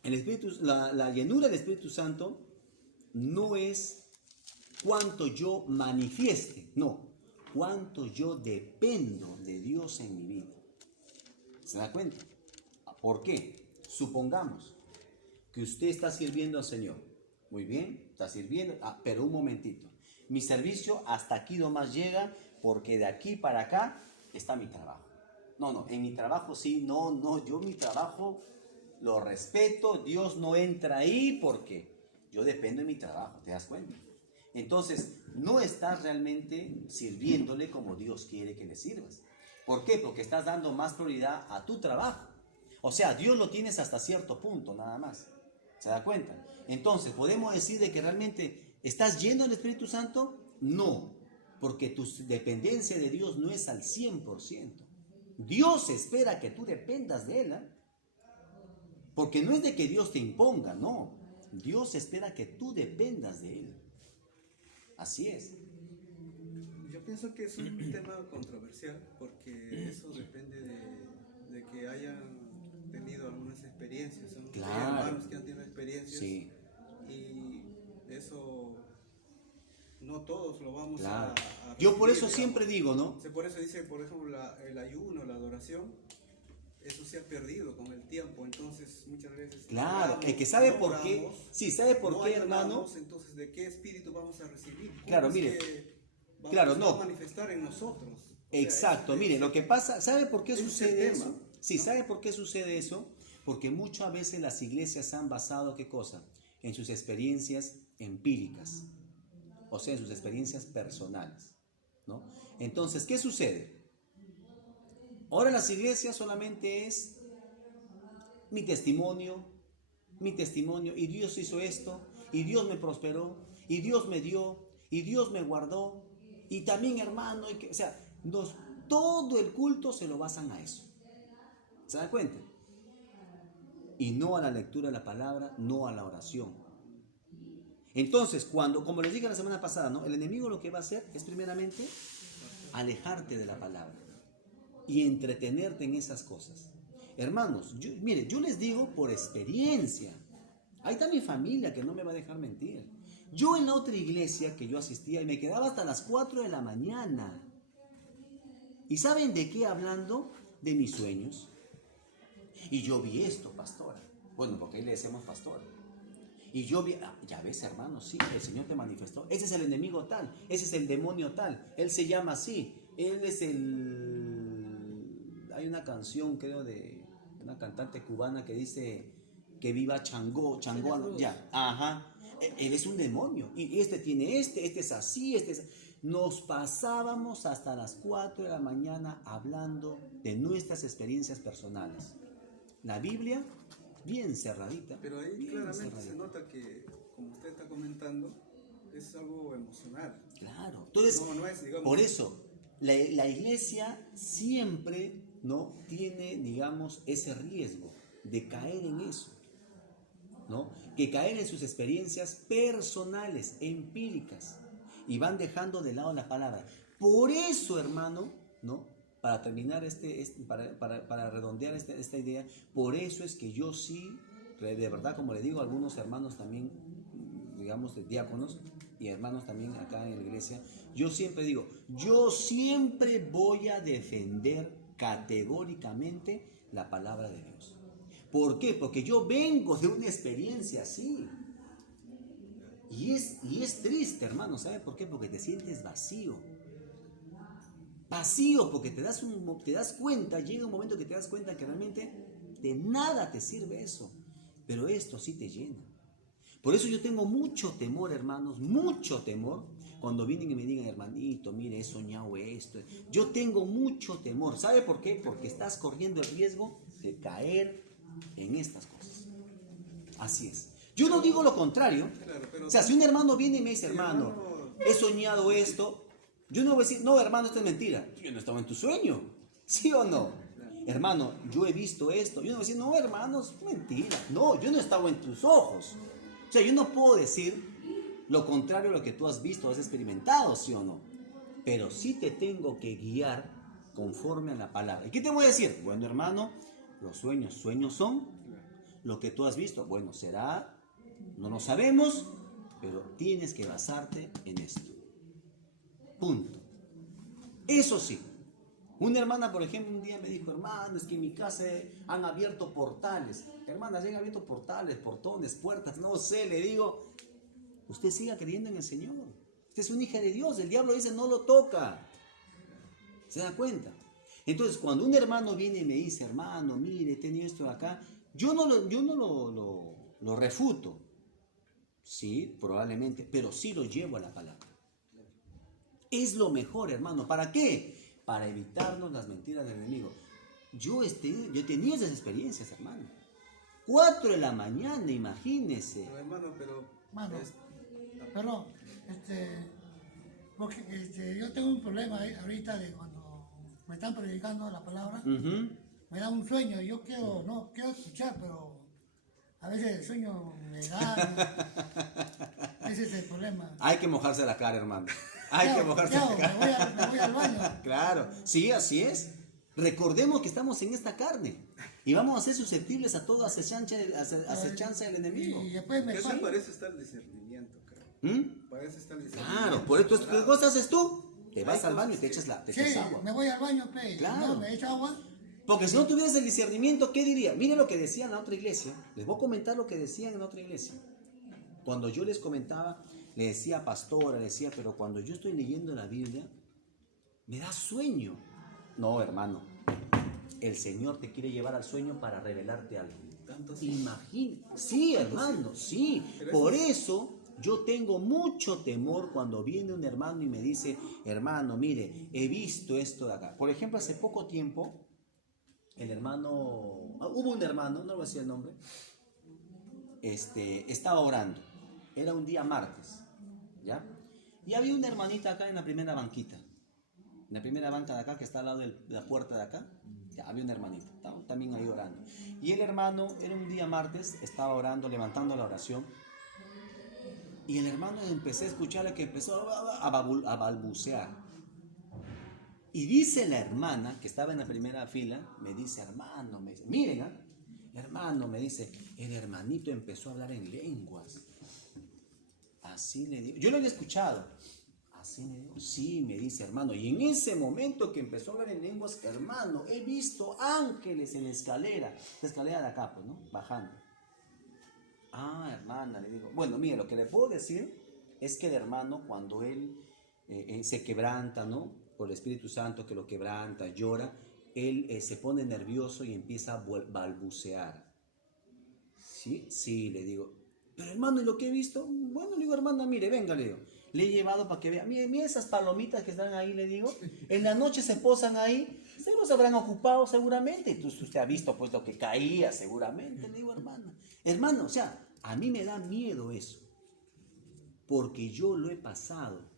El Espíritu, la llenura del Espíritu Santo no es cuánto yo manifieste, no, cuánto yo dependo de Dios en mi vida. ¿Se da cuenta? ¿Por qué? Supongamos que usted está sirviendo al Señor. Muy bien, está sirviendo, pero un momentito. Mi servicio hasta aquí nomás llega porque de aquí para acá está mi trabajo. No, en mi trabajo sí, no, yo mi trabajo lo respeto, Dios no entra ahí porque yo dependo de mi trabajo, ¿te das cuenta? Entonces, no estás realmente sirviéndole como Dios quiere que le sirvas. ¿Por qué? Porque estás dando más prioridad a tu trabajo. O sea, Dios lo tienes hasta cierto punto, nada más. ¿Se da cuenta? Entonces, ¿podemos decir de que realmente estás lleno del Espíritu Santo? No, porque tu dependencia de Dios no es al 100%. Dios espera que tú dependas de Él, ¿eh? Porque no es de que Dios te imponga, no. Dios espera que tú dependas de Él. Así es. Yo pienso que es un tema controversial porque eso depende de que hayan tenido algunas experiencias. Son Claro. hermanos que han tenido experiencias, Sí. y eso no todos lo vamos Claro. a Yo por recibir, eso siempre digo, ¿no? Por eso dice, por ejemplo, el ayuno, la adoración, eso se ha perdido con el tiempo, entonces muchas veces... Claro, oramos, el que sabe no por qué, oramos, sí, ¿sabe por no qué, hermano? ayunamos, entonces, ¿de qué espíritu vamos a recibir? ¿Cómo Claro, es mire, que claro, se no. va a manifestar en nosotros? O sea, Exacto, mire, lo que pasa, ¿sabe por qué ese es el sucede tema, eso? Sí, ¿no? ¿sabe por qué sucede eso? Porque muchas veces las iglesias se han basado, ¿qué cosa? En sus experiencias empíricas, o sea, en sus experiencias personales, ¿no? Entonces, ¿qué sucede? Ahora las iglesias solamente es mi testimonio, y Dios hizo esto, y Dios me prosperó, y Dios me dio, y Dios me guardó, y también hermano, y que, o sea, todo el culto se lo basan a eso. ¿Se dan cuenta? Y no a la lectura de la palabra, no a la oración. Entonces, como les dije la semana pasada, ¿no? El enemigo lo que va a hacer es primeramente alejarte de la palabra y entretenerte en esas cosas. Hermanos, mire, yo les digo por experiencia. Ahí está mi familia que no me va a dejar mentir. Yo en la otra iglesia que yo asistía y me quedaba hasta las 4 de la mañana. ¿Y saben de qué hablando? De mis sueños. Y yo vi esto, pastora. Bueno, porque ahí le decimos pastora. Y yo vi, ya ves, hermano, sí, el Señor te manifestó. Ese es el enemigo tal, ese es el demonio tal. Él se llama así. Él es Hay una canción, creo, de una cantante cubana que dice que viva Changó, ya, ajá. Él es un demonio. Y este tiene este es así, Nos pasábamos hasta las 4 de la mañana hablando de nuestras experiencias personales. La Biblia, bien cerradita. Pero ahí bien claramente cerradita. se nota que, como usted está comentando, es algo emocional. Claro. Entonces, No es, digamos, por eso, la iglesia siempre no tiene, digamos, ese riesgo de caer en eso, ¿no? Que caer en sus experiencias personales, empíricas, y van dejando de lado la palabra. Por eso, hermano, ¿no? Para terminar para redondear esta idea, por eso es que yo sí, de verdad, como le digo a algunos hermanos también, digamos, de diáconos y hermanos también acá en la iglesia, yo siempre digo, yo siempre voy a defender categóricamente la palabra de Dios. ¿Por qué? Porque yo vengo de una experiencia así. Y es triste, hermano, ¿sabe por qué? Porque te sientes vacío. Vacío, porque te das cuenta, llega un momento que te das cuenta que realmente de nada te sirve eso. Pero esto sí te llena. Por eso yo tengo mucho temor, hermanos, mucho temor, cuando vienen y me digan, hermanito, mire, he soñado esto. Yo tengo mucho temor. ¿Sabe por qué? Porque estás corriendo el riesgo de caer en estas cosas. Así es. Yo no digo lo contrario. Claro, pero o sea, si un hermano viene y me dice, hermano, he soñado esto, yo no voy a decir, no, hermano, esto es mentira. Yo no estaba en tu sueño. ¿Sí o no? Hermano, yo he visto esto. Yo no voy a decir, no, hermano, es mentira. No, yo no estaba en tus ojos. O sea, yo no puedo decir lo contrario a lo que tú has visto, has experimentado, ¿sí o no? Pero sí te tengo que guiar conforme a la palabra. ¿Y qué te voy a decir? Bueno, hermano, los sueños son. Lo que tú has visto, bueno, será, no lo sabemos, pero tienes que basarte en esto. Punto. Eso sí. Una hermana, por ejemplo, un día me dijo, hermano, es que en mi casa han abierto portales. Hermana, han abierto portales, portones, puertas, no sé, le digo, usted siga creyendo en el Señor. Usted es una hija de Dios, el diablo dice, no lo toca. ¿Se da cuenta? Entonces, cuando un hermano viene y me dice, hermano, mire, he tenido esto de acá, yo no lo refuto. Sí, probablemente, pero sí lo llevo a la palabra. Es lo mejor, hermano. ¿Para qué? Para evitarnos las mentiras del enemigo. Yo he tenido esas experiencias, hermano. 4 de la mañana, imagínese. Pero, hermano, Mano, perdón, porque yo tengo un problema ahorita de cuando me están predicando la palabra, me da un sueño, yo quiero escuchar, pero a veces el sueño me da, ese es el problema. Hay que mojarse la cara, hermano. Hay que mojarse la cara. Me voy al baño. Claro, sí, así es. Recordemos que estamos en esta carne y vamos a ser susceptibles a toda acechanza del enemigo. Y después me eso pasa. parece estar el discernimiento, creo. Parece estar el discernimiento. Claro, por eso, ¿qué cosa haces tú? Te vas al baño y te echas Sí, agua. me voy al baño, Claro. me echo agua Porque si no tuvieras el discernimiento, ¿qué diría? Mire lo que decía en la otra iglesia. Les voy a comentar lo que decían en la otra iglesia. Cuando yo les comentaba, le decía pastora, le decía, pero cuando yo estoy leyendo la Biblia, me da sueño. No, hermano. El Señor te quiere llevar al sueño para revelarte algo. Imagina. Sí, hermano, sí. Por eso yo tengo mucho temor cuando viene un hermano y me dice, hermano, mire, he visto esto de acá. Por ejemplo, hace poco tiempo, hubo un hermano, no voy a decir el nombre, estaba orando. Era un día martes, ¿ya? Y había una hermanita acá en la primera banquita. En la primera banca de acá, que está al lado de la puerta de acá, ya había una hermanita, estaba también ahí orando. Y el hermano, era un día martes, estaba orando, levantando la oración. Y el hermano empecé a escucharle que empezó a balbucear. Y dice la hermana, que estaba en la primera fila, me dice, hermano, miren, hermano, me dice, el hermanito empezó a hablar en lenguas. Así le digo, yo lo había escuchado. Así me digo, sí, me dice, hermano. Y en ese momento que empezó a hablar en lenguas, hermano, he visto ángeles en la escalera de acá, pues, ¿no? Bajando. Ah, hermana, le digo. Bueno, mire, lo que le puedo decir es que el hermano, cuando él se quebranta, ¿no? Por el Espíritu Santo que lo quebranta, llora, él se pone nervioso y empieza a balbucear. ¿Sí? Sí, le digo. Pero hermano, ¿y lo que he visto? Bueno, le digo, hermana, mire, venga, le digo. Le he llevado para que vea. Mire esas palomitas que están ahí, le digo. En la noche se posan ahí. Seguro se habrán ocupado seguramente. Entonces usted ha visto pues lo que caía seguramente. Le digo, hermana. Hermano, o sea, a mí me da miedo eso. Porque yo lo he pasado.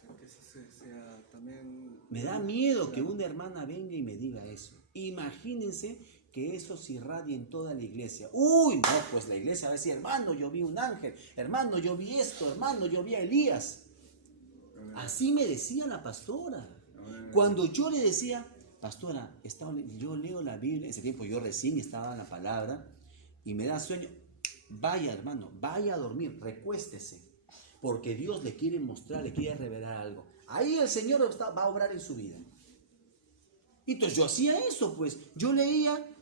Creo que eso sea también... Me da miedo que una hermana venga y me diga eso. Imagínense que eso se irradie en toda la iglesia. Uy, no, pues la iglesia va a decir, hermano, yo vi un ángel, hermano, yo vi esto, hermano, yo vi a Elías. Así me decía la pastora. Cuando yo le decía, pastora, yo leo la Biblia, en ese tiempo yo recién estaba en la palabra y me da sueño. Vaya, hermano, vaya a dormir, recuéstese, porque Dios le quiere mostrar, le quiere revelar algo. Ahí el Señor va a obrar en su vida. Y entonces yo hacía eso, pues, yo leía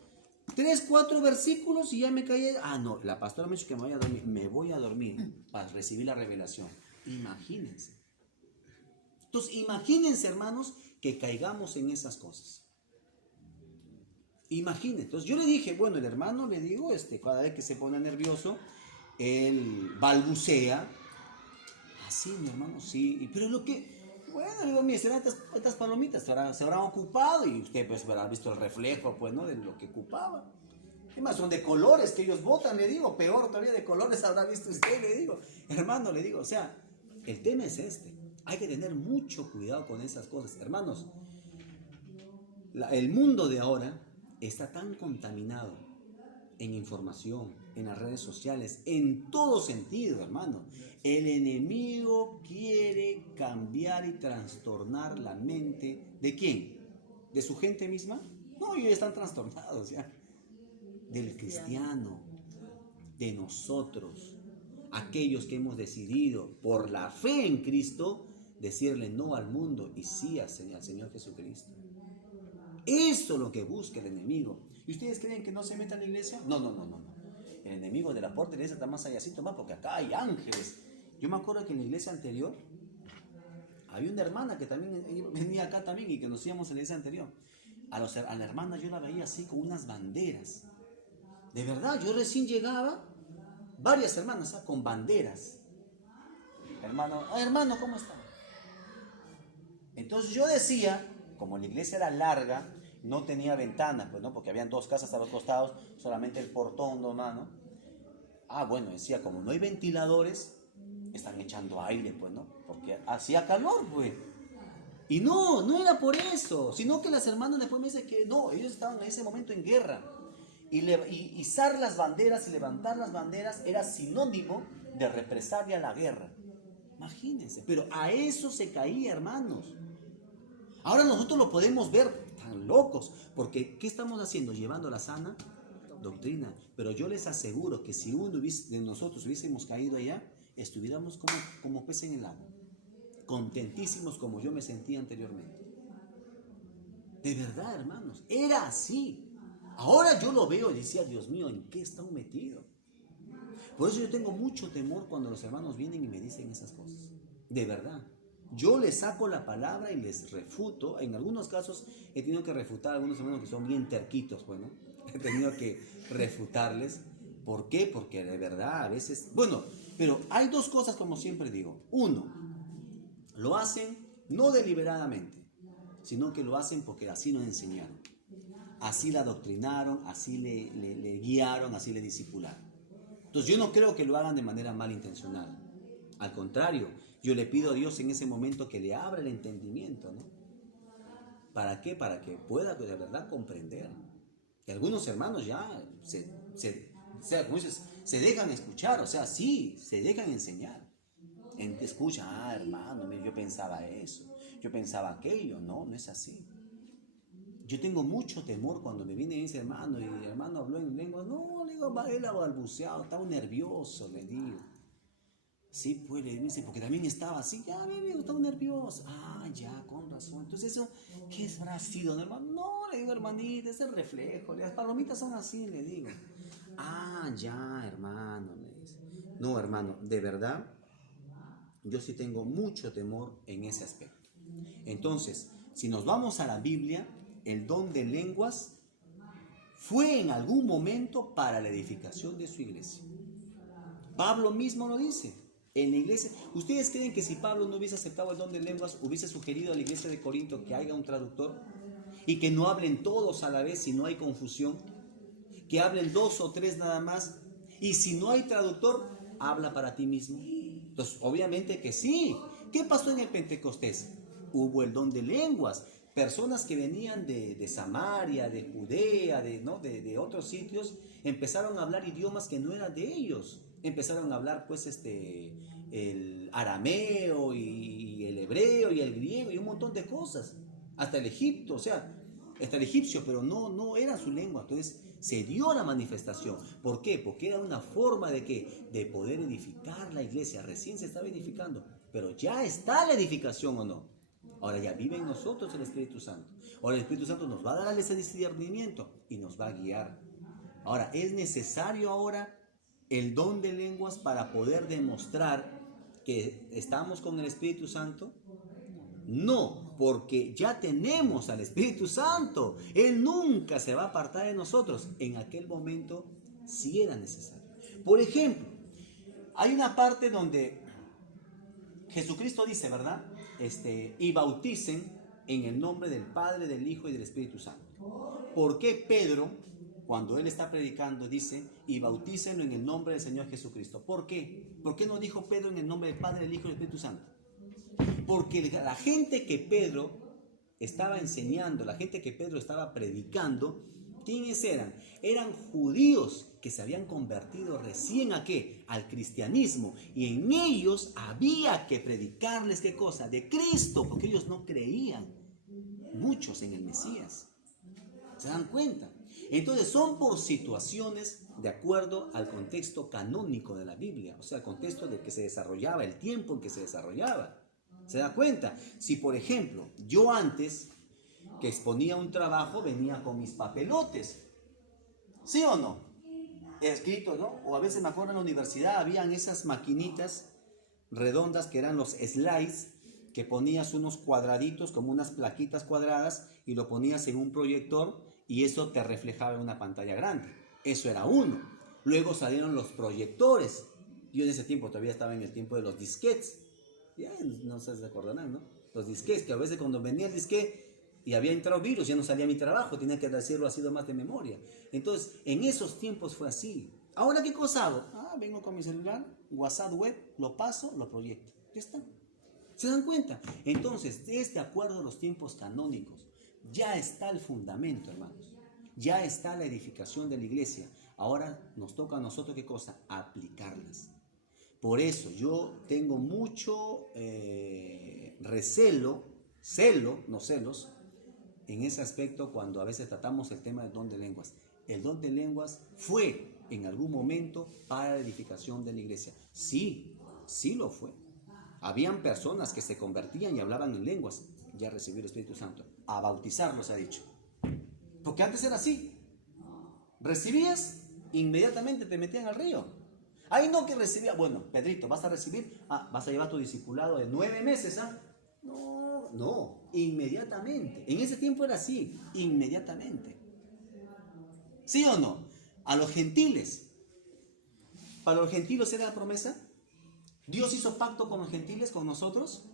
3, 4 versículos y ya me caía. Ah, no, la pastora me dijo que me voy a dormir para recibir la revelación. Imagínense. Entonces, imagínense, hermanos, que caigamos en esas cosas. Imagínense. Entonces, yo le dije, bueno, el hermano, le digo, cada vez que se pone nervioso, él balbucea. Así, mi hermano, sí. Pero lo que... Bueno, digo, mire, serán estas palomitas, se habrán ocupado y usted pues habrá visto el reflejo, pues, ¿no? De lo que ocupaba. Además, son de colores que ellos botan, le digo, peor todavía de colores habrá visto usted, le digo. Hermano, le digo, o sea, el tema es hay que tener mucho cuidado con esas cosas. Hermanos, el mundo de ahora está tan contaminado en información, en las redes sociales, en todo sentido, hermano. El enemigo quiere cambiar y trastornar la mente. ¿De quién? ¿De su gente misma? No, ellos están trastornados ya. Del cristiano, de nosotros, aquellos que hemos decidido por la fe en Cristo decirle no al mundo y sí al Señor Jesucristo. Eso es lo que busca el enemigo. ¿Y ustedes creen que no se meta en la iglesia? No. El enemigo de la puerta de la iglesia está más allá, más porque acá hay ángeles. Yo me acuerdo que en la iglesia anterior había una hermana que también venía acá también y que nos íbamos en la iglesia anterior. A la hermana yo la veía así con unas banderas. De verdad, yo recién llegaba, varias hermanas con banderas. Hermano, ¿cómo está? Entonces yo decía, como la iglesia era larga, no tenía ventanas, pues no, porque habían 2 casas a los costados, solamente el portón nomás, ¿no? Ah, bueno, decía, como no hay ventiladores, están echando aire, pues, ¿no? Porque hacía calor, pues. Y no era por eso, sino que las hermanas después me dicen que no, ellos estaban en ese momento en guerra. Y izar las banderas y levantar las banderas era sinónimo de represalia a la guerra. Imagínense, pero a eso se caía, hermanos. Ahora nosotros lo podemos ver tan locos, porque ¿qué estamos haciendo? Llevando la sana doctrina. Pero yo les aseguro que si uno de nosotros hubiésemos caído allá, estuviéramos como pez en el agua, contentísimos como yo me sentía anteriormente. De verdad, hermanos, era así. Ahora yo lo veo y decía, Dios mío, ¿en qué están metidos? Por eso yo tengo mucho temor cuando los hermanos vienen y me dicen esas cosas. De verdad. Yo les saco la palabra y les refuto. En algunos casos he tenido que refutar a algunos hermanos que son bien terquitos, bueno. He tenido que refutarles. ¿Por qué? Porque de verdad a veces... Bueno, pero hay dos cosas como siempre digo. Uno, lo hacen no deliberadamente, sino que lo hacen porque así nos enseñaron. Así la adoctrinaron, así le guiaron, así le discipularon. Entonces yo no creo que lo hagan de manera malintencionada. Al contrario, yo le pido a Dios en ese momento que le abra el entendimiento, ¿no? ¿Para qué? Para que pueda de verdad comprender. Y algunos hermanos ya como dices, se dejan escuchar, o sea, sí, se dejan enseñar. Escucha, hermano, yo pensaba eso, yo pensaba aquello. No, no es así. Yo tengo mucho temor cuando me viene ese hermano y el hermano habló en lengua. No, le digo, él ha balbuceado, estaba nervioso, le digo. Sí, pues le dice, porque también estaba así, ya, me digo, estaba nervioso. Ah, ya, con razón. Entonces eso, ¿qué habrá sido, hermano? No, le digo, hermanita, es el reflejo, las palomitas son así, le digo. Ah, ya, hermano, me dice. No, hermano, de verdad, yo sí tengo mucho temor en ese aspecto. Entonces, si nos vamos a la Biblia, el don de lenguas fue en algún momento para la edificación de su iglesia. Pablo mismo lo dice. En la iglesia, ¿ustedes creen que si Pablo no hubiese aceptado el don de lenguas, hubiese sugerido a la iglesia de Corinto que haya un traductor? Y que no hablen todos a la vez si no hay confusión. Que hablen 2 o 3 nada más. Y si no hay traductor, habla para ti mismo. Entonces, obviamente que sí. ¿Qué pasó en el Pentecostés? Hubo el don de lenguas. Personas que venían de Samaria, de Judea, de otros sitios, empezaron a hablar idiomas que no eran de ellos. Empezaron a hablar pues el arameo y el hebreo y el griego y un montón de cosas. Hasta el egipto, o sea, hasta el egipcio, pero no era su lengua. Entonces se dio la manifestación. ¿Por qué? Porque era una forma de ¿qué? De poder edificar la iglesia. Recién se estaba edificando, pero ya está la edificación, ¿o no? Ahora ya vive en nosotros el Espíritu Santo. Ahora el Espíritu Santo nos va a dar ese discernimiento y nos va a guiar. Ahora, ¿es necesario ahora el don de lenguas para poder demostrar que estamos con el Espíritu Santo? No, porque ya tenemos al Espíritu Santo. Él nunca se va a apartar de nosotros. En aquel momento sí era necesario. Por ejemplo, hay una parte donde Jesucristo dice, ¿verdad? Y bauticen en el nombre del Padre, del Hijo y del Espíritu Santo. ¿Por qué Pedro, cuando él está predicando, dice, y bautícenlo en el nombre del Señor Jesucristo? ¿Por qué? ¿Por qué no dijo Pedro en el nombre del Padre, del Hijo y del Espíritu Santo? Porque la gente que Pedro estaba enseñando, la gente que Pedro estaba predicando, ¿quiénes eran? Eran judíos que se habían convertido recién ¿a qué? Al cristianismo. Y en ellos había que predicarles ¿qué cosa? De Cristo, porque ellos no creían, muchos en el Mesías. ¿Se dan cuenta? Entonces son por situaciones de acuerdo al contexto canónico de la Biblia, o sea, el contexto de que se desarrollaba, el tiempo en que se desarrollaba. ¿Se da cuenta? Si por ejemplo, yo antes que exponía un trabajo venía con mis papelotes, ¿sí o no? Escrito, ¿no? O a veces me acuerdo en la universidad habían esas maquinitas redondas que eran los slides, que ponías unos cuadraditos como unas plaquitas cuadradas y lo ponías en un proyector y eso te reflejaba en una pantalla grande. Eso era uno. Luego salieron los proyectores. Yo en ese tiempo todavía estaba en el tiempo de los disquetes. Ya no se acordarán, ¿no? Los disquetes, que a veces cuando venía el disquete y había entrado virus, ya no salía mi trabajo, tenía que decirlo así más de memoria. Entonces, en esos tiempos fue así. Ahora, ¿qué cosa hago? Vengo con mi celular, WhatsApp web, lo paso, lo proyecto. Ya está. ¿Se dan cuenta? Entonces, de acuerdo a los tiempos canónicos, ya está el fundamento, hermanos. Ya está la edificación de la iglesia. Ahora nos toca a nosotros, ¿qué cosa? Aplicarlas. Por eso yo tengo mucho no celos, en ese aspecto cuando a veces tratamos el tema del don de lenguas. El don de lenguas fue en algún momento para la edificación de la iglesia. Sí, sí lo fue. Habían personas que se convertían y hablaban en lenguas. ya recibí el Espíritu Santo. A bautizarlos ha dicho. Porque antes era así. Recibías, inmediatamente te metían al río. Ahí no que recibía, bueno, Pedrito, vas a recibir, vas a llevar tu discipulado de 9 meses, ¿ah? No, inmediatamente. En ese tiempo era así, inmediatamente. ¿Sí o no? A los gentiles. ¿Para los gentiles era la promesa? ¿Dios hizo pacto con los gentiles, con nosotros?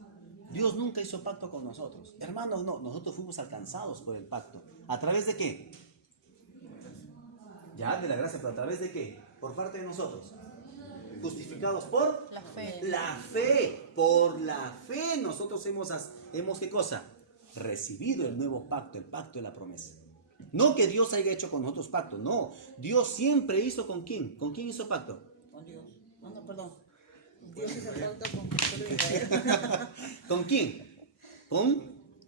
Dios nunca hizo pacto con nosotros. Hermanos, no, nosotros fuimos alcanzados por el pacto. ¿A través de qué? Ya, de la gracia, pero ¿a través de qué? Por parte de nosotros. Justificados por La fe. la fe. Por la fe nosotros hemos ¿qué cosa? Recibido el nuevo pacto, el pacto de la promesa. No que Dios haya hecho con nosotros pacto, no. Dios siempre hizo ¿con quién? ¿Con quién hizo pacto? Con Dios. No, perdón. Dios hizo pacto con el pueblo de Israel. ¿Con quién?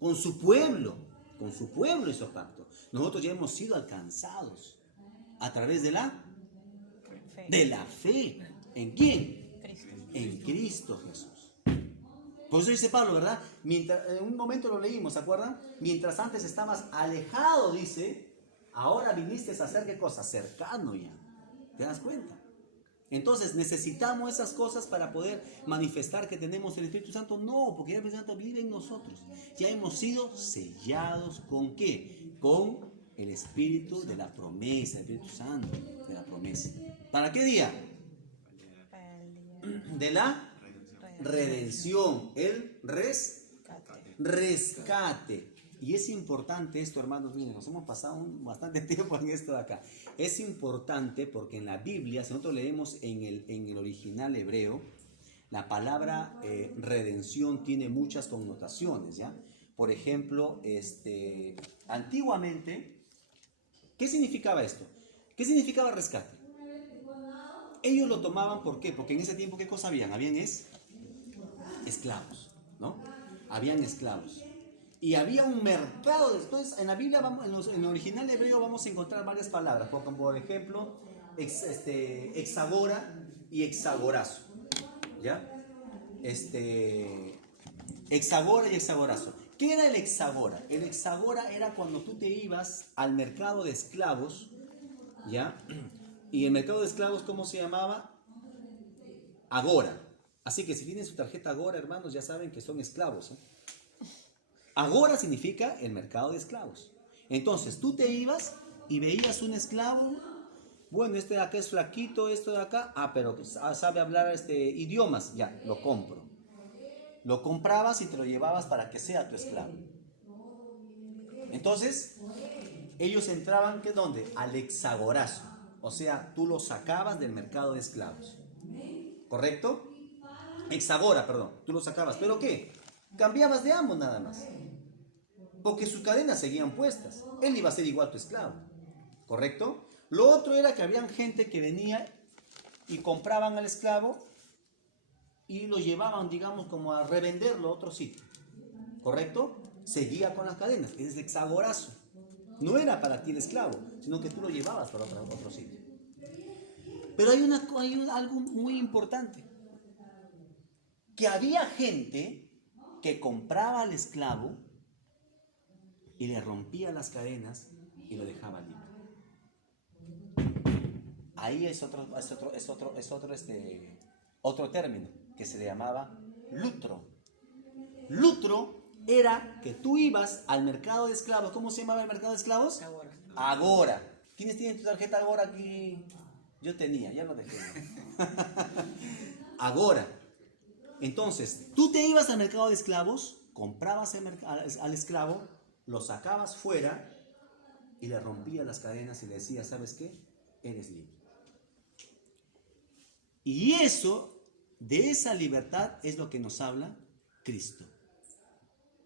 Con su pueblo. Con su pueblo hizo pacto. Nosotros ya hemos sido alcanzados a través de la fe. ¿En quién? Cristo. En Cristo Jesús. Por eso dice Pablo, ¿verdad? En un momento lo leímos, ¿se acuerdan? Mientras antes estabas alejado, dice, ahora viniste a hacer ¿qué cosa? Cercano ya. ¿Te das cuenta? Entonces, ¿necesitamos esas cosas para poder manifestar que tenemos el Espíritu Santo? No, porque el Espíritu Santo vive en nosotros. Ya hemos sido sellados ¿con qué? Con el Espíritu de la promesa, el Espíritu Santo de la promesa. ¿Para qué día? De la redención, el rescate. Y es importante esto, hermanos, miren, nos hemos pasado bastante tiempo en esto de acá. Es importante porque en la Biblia, si nosotros leemos en el original hebreo, la palabra redención tiene muchas connotaciones, ¿ya? Por ejemplo, antiguamente, ¿qué significaba esto? ¿Qué significaba rescate? Ellos lo tomaban, ¿por qué? Porque en ese tiempo, ¿qué cosa habían? Habían esclavos, ¿no? Habían esclavos. Y había un mercado. Entonces, en la Biblia, en el original hebreo, vamos a encontrar varias palabras, como por ejemplo, exagora y exagorazo, ¿ya? Exagora y exagorazo. ¿Qué era el exagora? El exagora era cuando tú te ibas al mercado de esclavos, ¿ya? Y el mercado de esclavos, ¿cómo se llamaba? Agora. Así que si tienen su tarjeta Agora, hermanos, ya saben que son esclavos, ¿eh? Agora significa el mercado de esclavos. Entonces, tú te ibas y veías un esclavo. Bueno, este de acá es flaquito, esto de acá, pero sabe hablar idiomas, ya, lo compro. Lo comprabas y te lo llevabas para que sea tu esclavo. Entonces, ellos entraban, ¿qué dónde? Al exagorazo. O sea, tú lo sacabas del mercado de esclavos. ¿Correcto? Exagora, perdón. Tú lo sacabas. ¿Pero qué? Cambiabas de amo nada más. Porque sus cadenas seguían puestas. Él iba a ser igual tu esclavo. ¿Correcto? Lo otro era que habían gente que venía y compraban al esclavo y lo llevaban, digamos, como a revenderlo a otro sitio. ¿Correcto? Seguía con las cadenas. Es exagorazo. No era para ti el esclavo, sino que tú lo llevabas para otro sitio. Pero hay algo muy importante. Que había gente que compraba al esclavo y le rompía las cadenas y lo dejaba libre. Ahí es otro término que se le llamaba lutro. Lutro era que tú ibas al mercado de esclavos. ¿Cómo se llamaba el mercado de esclavos? Agora. ¿Quiénes tienen tu tarjeta Agora aquí? Yo tenía, ya lo dejé. Agora. Entonces, tú te ibas al mercado de esclavos, comprabas al esclavo, lo sacabas fuera y le rompías las cadenas y le decías, ¿sabes qué? Eres libre. Y de esa libertad es lo que nos habla Cristo.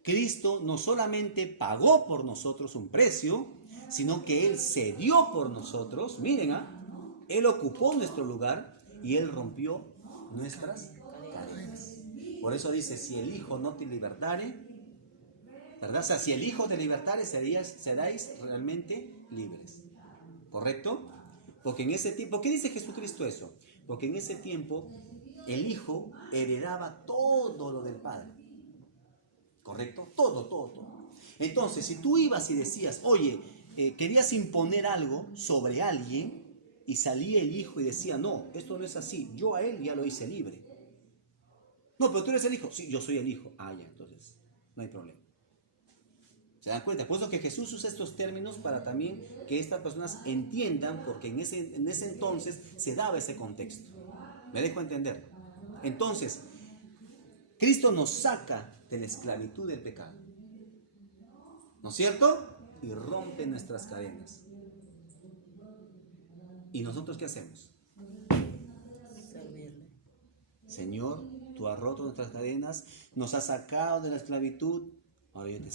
Cristo no solamente pagó por nosotros un precio, sino que Él se dio por nosotros. Miren, Él ocupó nuestro lugar y Él rompió nuestras cadenas. Por eso dice, si el Hijo no te libertare, ¿verdad? O sea, si el Hijo te libertare, seréis realmente libres. ¿Correcto? Porque en ese tiempo, ¿por qué dice Jesucristo eso? Porque en ese tiempo el Hijo heredaba todo lo del Padre. ¿Correcto? Todo. Entonces, si tú ibas y decías, oye, querías imponer algo sobre alguien y salía el hijo y decía, no, esto no es así, yo a él ya lo hice libre. No, pero tú eres el hijo. Sí, yo soy el hijo. Ah, ya, entonces no hay problema. ¿Se dan cuenta? Por eso que Jesús usa estos términos para también que estas personas entiendan, porque en ese entonces se daba ese contexto. ¿Me dejo entender? Entonces, Cristo nos saca de la esclavitud del pecado. ¿No es cierto? Y rompe nuestras cadenas. ¿Y nosotros qué hacemos? Servirle. Señor, tú has roto nuestras cadenas, nos has sacado de la esclavitud, ahora yo te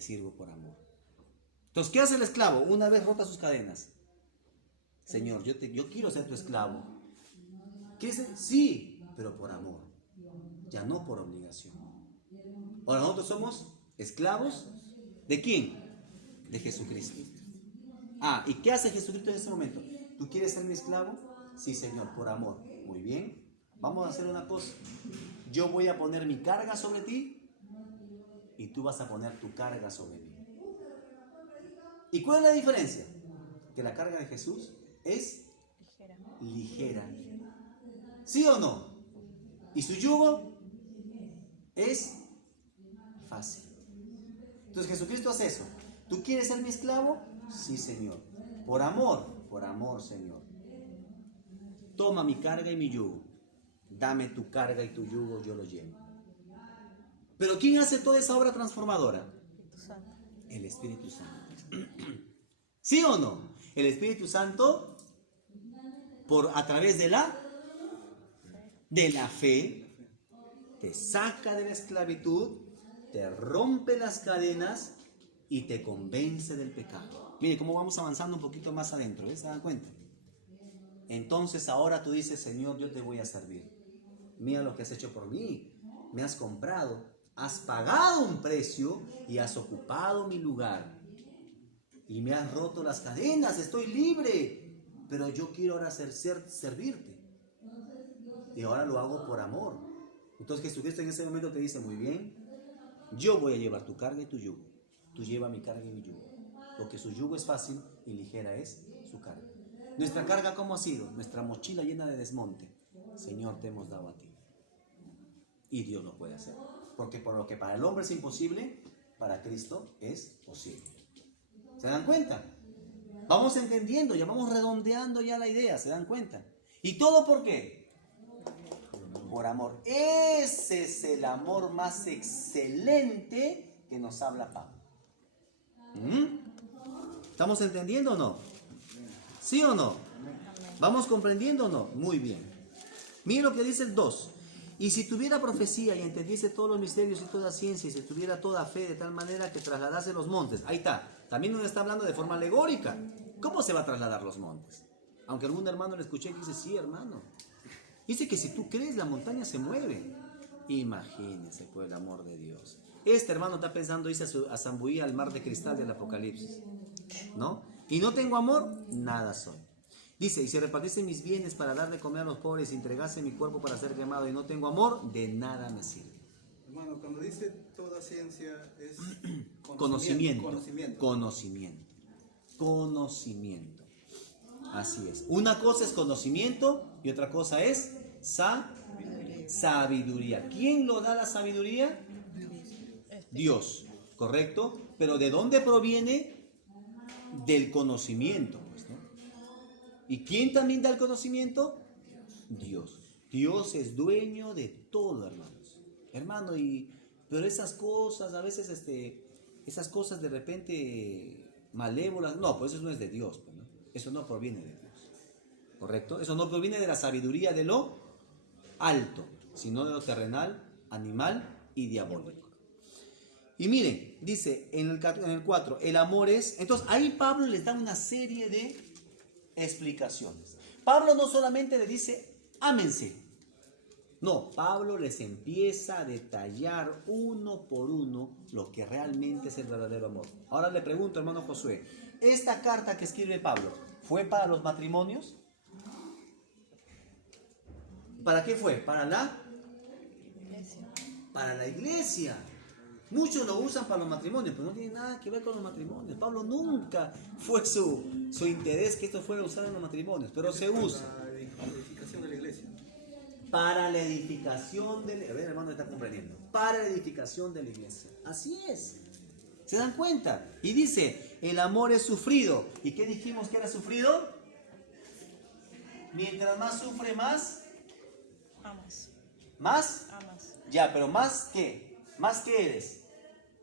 sirvo por amor. Entonces, ¿qué hace el esclavo una vez rota sus cadenas? Señor, yo quiero ser tu esclavo. ¿Qué es? Sí, pero por amor, ya no por obligación. Ahora nosotros somos esclavos, ¿de quién? De Jesucristo. Ah, ¿y qué hace Jesucristo en ese momento? ¿Tú quieres ser mi esclavo? Sí, Señor, por amor. Muy bien. Vamos a hacer una cosa. Yo voy a poner mi carga sobre ti y tú vas a poner tu carga sobre mí. ¿Y cuál es la diferencia? Que la carga de Jesús es ligera. ¿Sí o no? Y su yugo es fácil. Entonces Jesucristo hace eso. ¿Tú quieres ser mi esclavo? Sí, Señor. Por amor, Señor. Toma mi carga y mi yugo. Dame tu carga y tu yugo, yo lo llevo. Pero ¿quién hace toda esa obra transformadora? El Espíritu Santo. ¿Sí o no? El Espíritu Santo, a través de la fe, te saca de la esclavitud, te rompe las cadenas y te convence del pecado. Mire cómo vamos avanzando un poquito más adentro, ¿se dan cuenta? Entonces ahora tú dices, Señor, yo te voy a servir. Mira lo que has hecho por mí. Me has comprado, has pagado un precio y has ocupado mi lugar. Y me has roto las cadenas, estoy libre. Pero yo quiero ahora servirte. Y ahora lo hago por amor. Entonces Jesucristo en ese momento te dice, muy bien, yo voy a llevar tu carga y tu yugo. Tú lleva mi carga y mi yugo. Porque su yugo es fácil y ligera es su carga. Nuestra carga, ¿cómo ha sido? Nuestra mochila llena de desmonte. Señor, te hemos dado a ti. Y Dios lo puede hacer. Porque por lo que para el hombre es imposible, para Cristo es posible. ¿Se dan cuenta? Vamos entendiendo, ya vamos redondeando ya la idea, ¿se dan cuenta? ¿Y todo por qué? Por amor. Ese es el amor más excelente que nos habla Pablo. ¿Estamos entendiendo o no? ¿Sí o no? ¿Vamos comprendiendo o no? Muy bien. Mira lo que dice el 2. Y si tuviera profecía y entendiese todos los misterios y toda ciencia, y si tuviera toda fe de tal manera que trasladase los montes. Ahí está. También nos está hablando de forma alegórica. ¿Cómo se va a trasladar los montes? Aunque algún hermano le escuché y dice, sí, hermano. Dice que si tú crees, la montaña se mueve. Imagínense, por el amor de Dios. Este hermano está pensando irse a zambuir al mar de cristal del Apocalipsis. ¿No? Y no tengo amor, nada soy. Dice, y si repartiese mis bienes para dar de comer a los pobres y entregase mi cuerpo para ser quemado y no tengo amor, de nada me sirve. Hermano, cuando dice toda ciencia es Conocimiento. Así es. Una cosa es conocimiento y otra cosa es sabiduría. ¿Quién lo da la sabiduría? Dios, ¿correcto? Pero ¿de dónde proviene? Del conocimiento, pues, ¿no? ¿Y quién también da el conocimiento? Dios. Dios es dueño de todo, hermanos. Hermano, pero esas cosas, a veces, esas cosas de repente malévolas, no, pues eso no es de Dios, pues, ¿no? Eso no proviene de Dios, ¿correcto? Eso no proviene de la sabiduría de lo alto, sino de lo terrenal, animal y diabólico. Y miren, dice en el 4, el amor es... Entonces ahí Pablo les da una serie de explicaciones. Pablo no solamente le dice, ámense. No, Pablo les empieza a detallar uno por uno lo que realmente es el verdadero amor. Ahora le pregunto, hermano Josué, ¿esta carta que escribe Pablo fue para los matrimonios? ¿Para qué fue? Para la iglesia. Muchos lo usan para los matrimonios, pero no tiene nada que ver con los matrimonios. Pablo nunca fue su interés que esto fuera usado en los matrimonios, pero se usa. La edificación de la iglesia. Para la edificación de la iglesia. A ver, hermano, está comprendiendo. Para la edificación de la iglesia. Así es. ¿Se dan cuenta? Y dice, el amor es sufrido. ¿Y qué dijimos que era sufrido? Mientras más sufre, más. Amas. ¿Más? Amas. Ya, pero ¿más qué? ¿Más qué eres?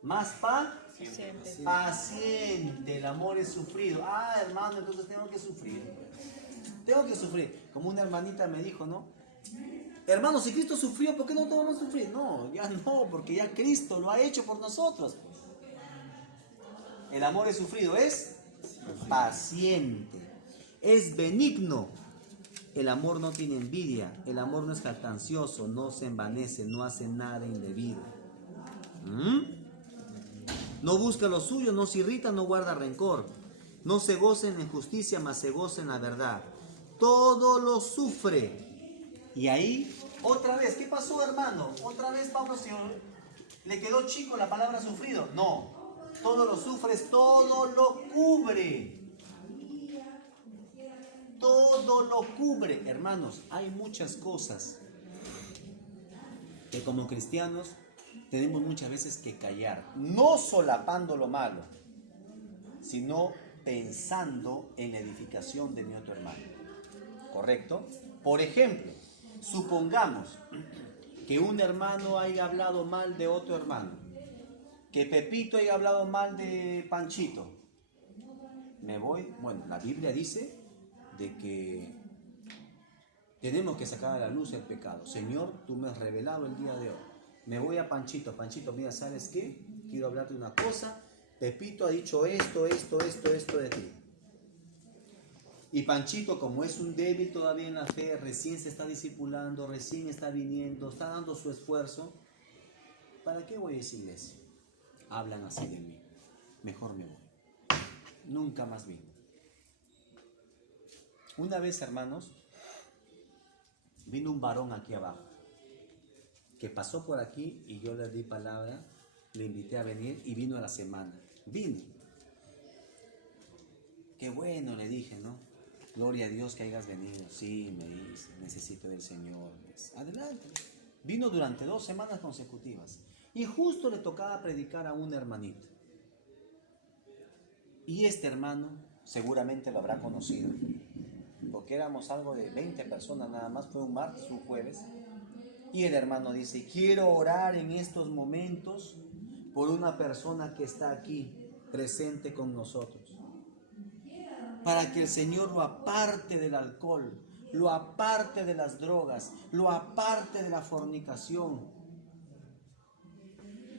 Más Paciente. paciente. El amor es sufrido. Ah, hermano, entonces tengo que sufrir. Tengo que sufrir. Como una hermanita me dijo, ¿no? Hermano, si Cristo sufrió, ¿por qué no vamos a sufrir? No, ya no, porque ya Cristo lo ha hecho por nosotros. El amor es sufrido, es paciente, es benigno. El amor no tiene envidia, el amor no es jactancioso, no se envanece, no hace nada indebido. No busca lo suyo, no se irrita, no guarda rencor. No se goza en la injusticia, mas se goza en la verdad. Todo lo sufre. Y ahí, otra vez, ¿qué pasó, hermano? Otra vez Pablo le quedó chico la palabra sufrido. No. Todo lo sufres, todo lo cubre. Todo lo cubre. Hermanos, hay muchas cosas que como cristianos tenemos muchas veces que callar. No solapando lo malo, sino pensando en la edificación de mi otro hermano. ¿Correcto? Por ejemplo, supongamos que un hermano haya hablado mal de otro hermano. Que Pepito haya hablado mal de Panchito. Me voy, bueno, la Biblia dice de que tenemos que sacar a la luz el pecado. Señor, tú me has revelado el día de hoy. Me voy a Panchito. Panchito, mira, ¿sabes qué? Quiero hablarte una cosa. Pepito ha dicho esto de ti. Y Panchito, como es un débil todavía en la fe, recién se está discipulando, recién está viniendo, está dando su esfuerzo. ¿Para qué voy a esa iglesia? Hablan así de mí. Mejor me voy. Nunca más vino. Una vez, hermanos, vino un varón aquí abajo, que pasó por aquí y yo le di palabra, le invité a venir y vino a la semana. Vino. Qué bueno, le dije, ¿no? Gloria a Dios que hayas venido. Sí, me dice, necesito del Señor. Pues, adelante. Vino durante 2 semanas consecutivas. Y justo le tocaba predicar a un hermanito. Y este hermano seguramente lo habrá conocido. Porque éramos algo de 20 personas nada más. Fue un martes, un jueves. Y el hermano dice, quiero orar en estos momentos por una persona que está aquí presente con nosotros. Para que el Señor lo aparte del alcohol, lo aparte de las drogas, lo aparte de la fornicación.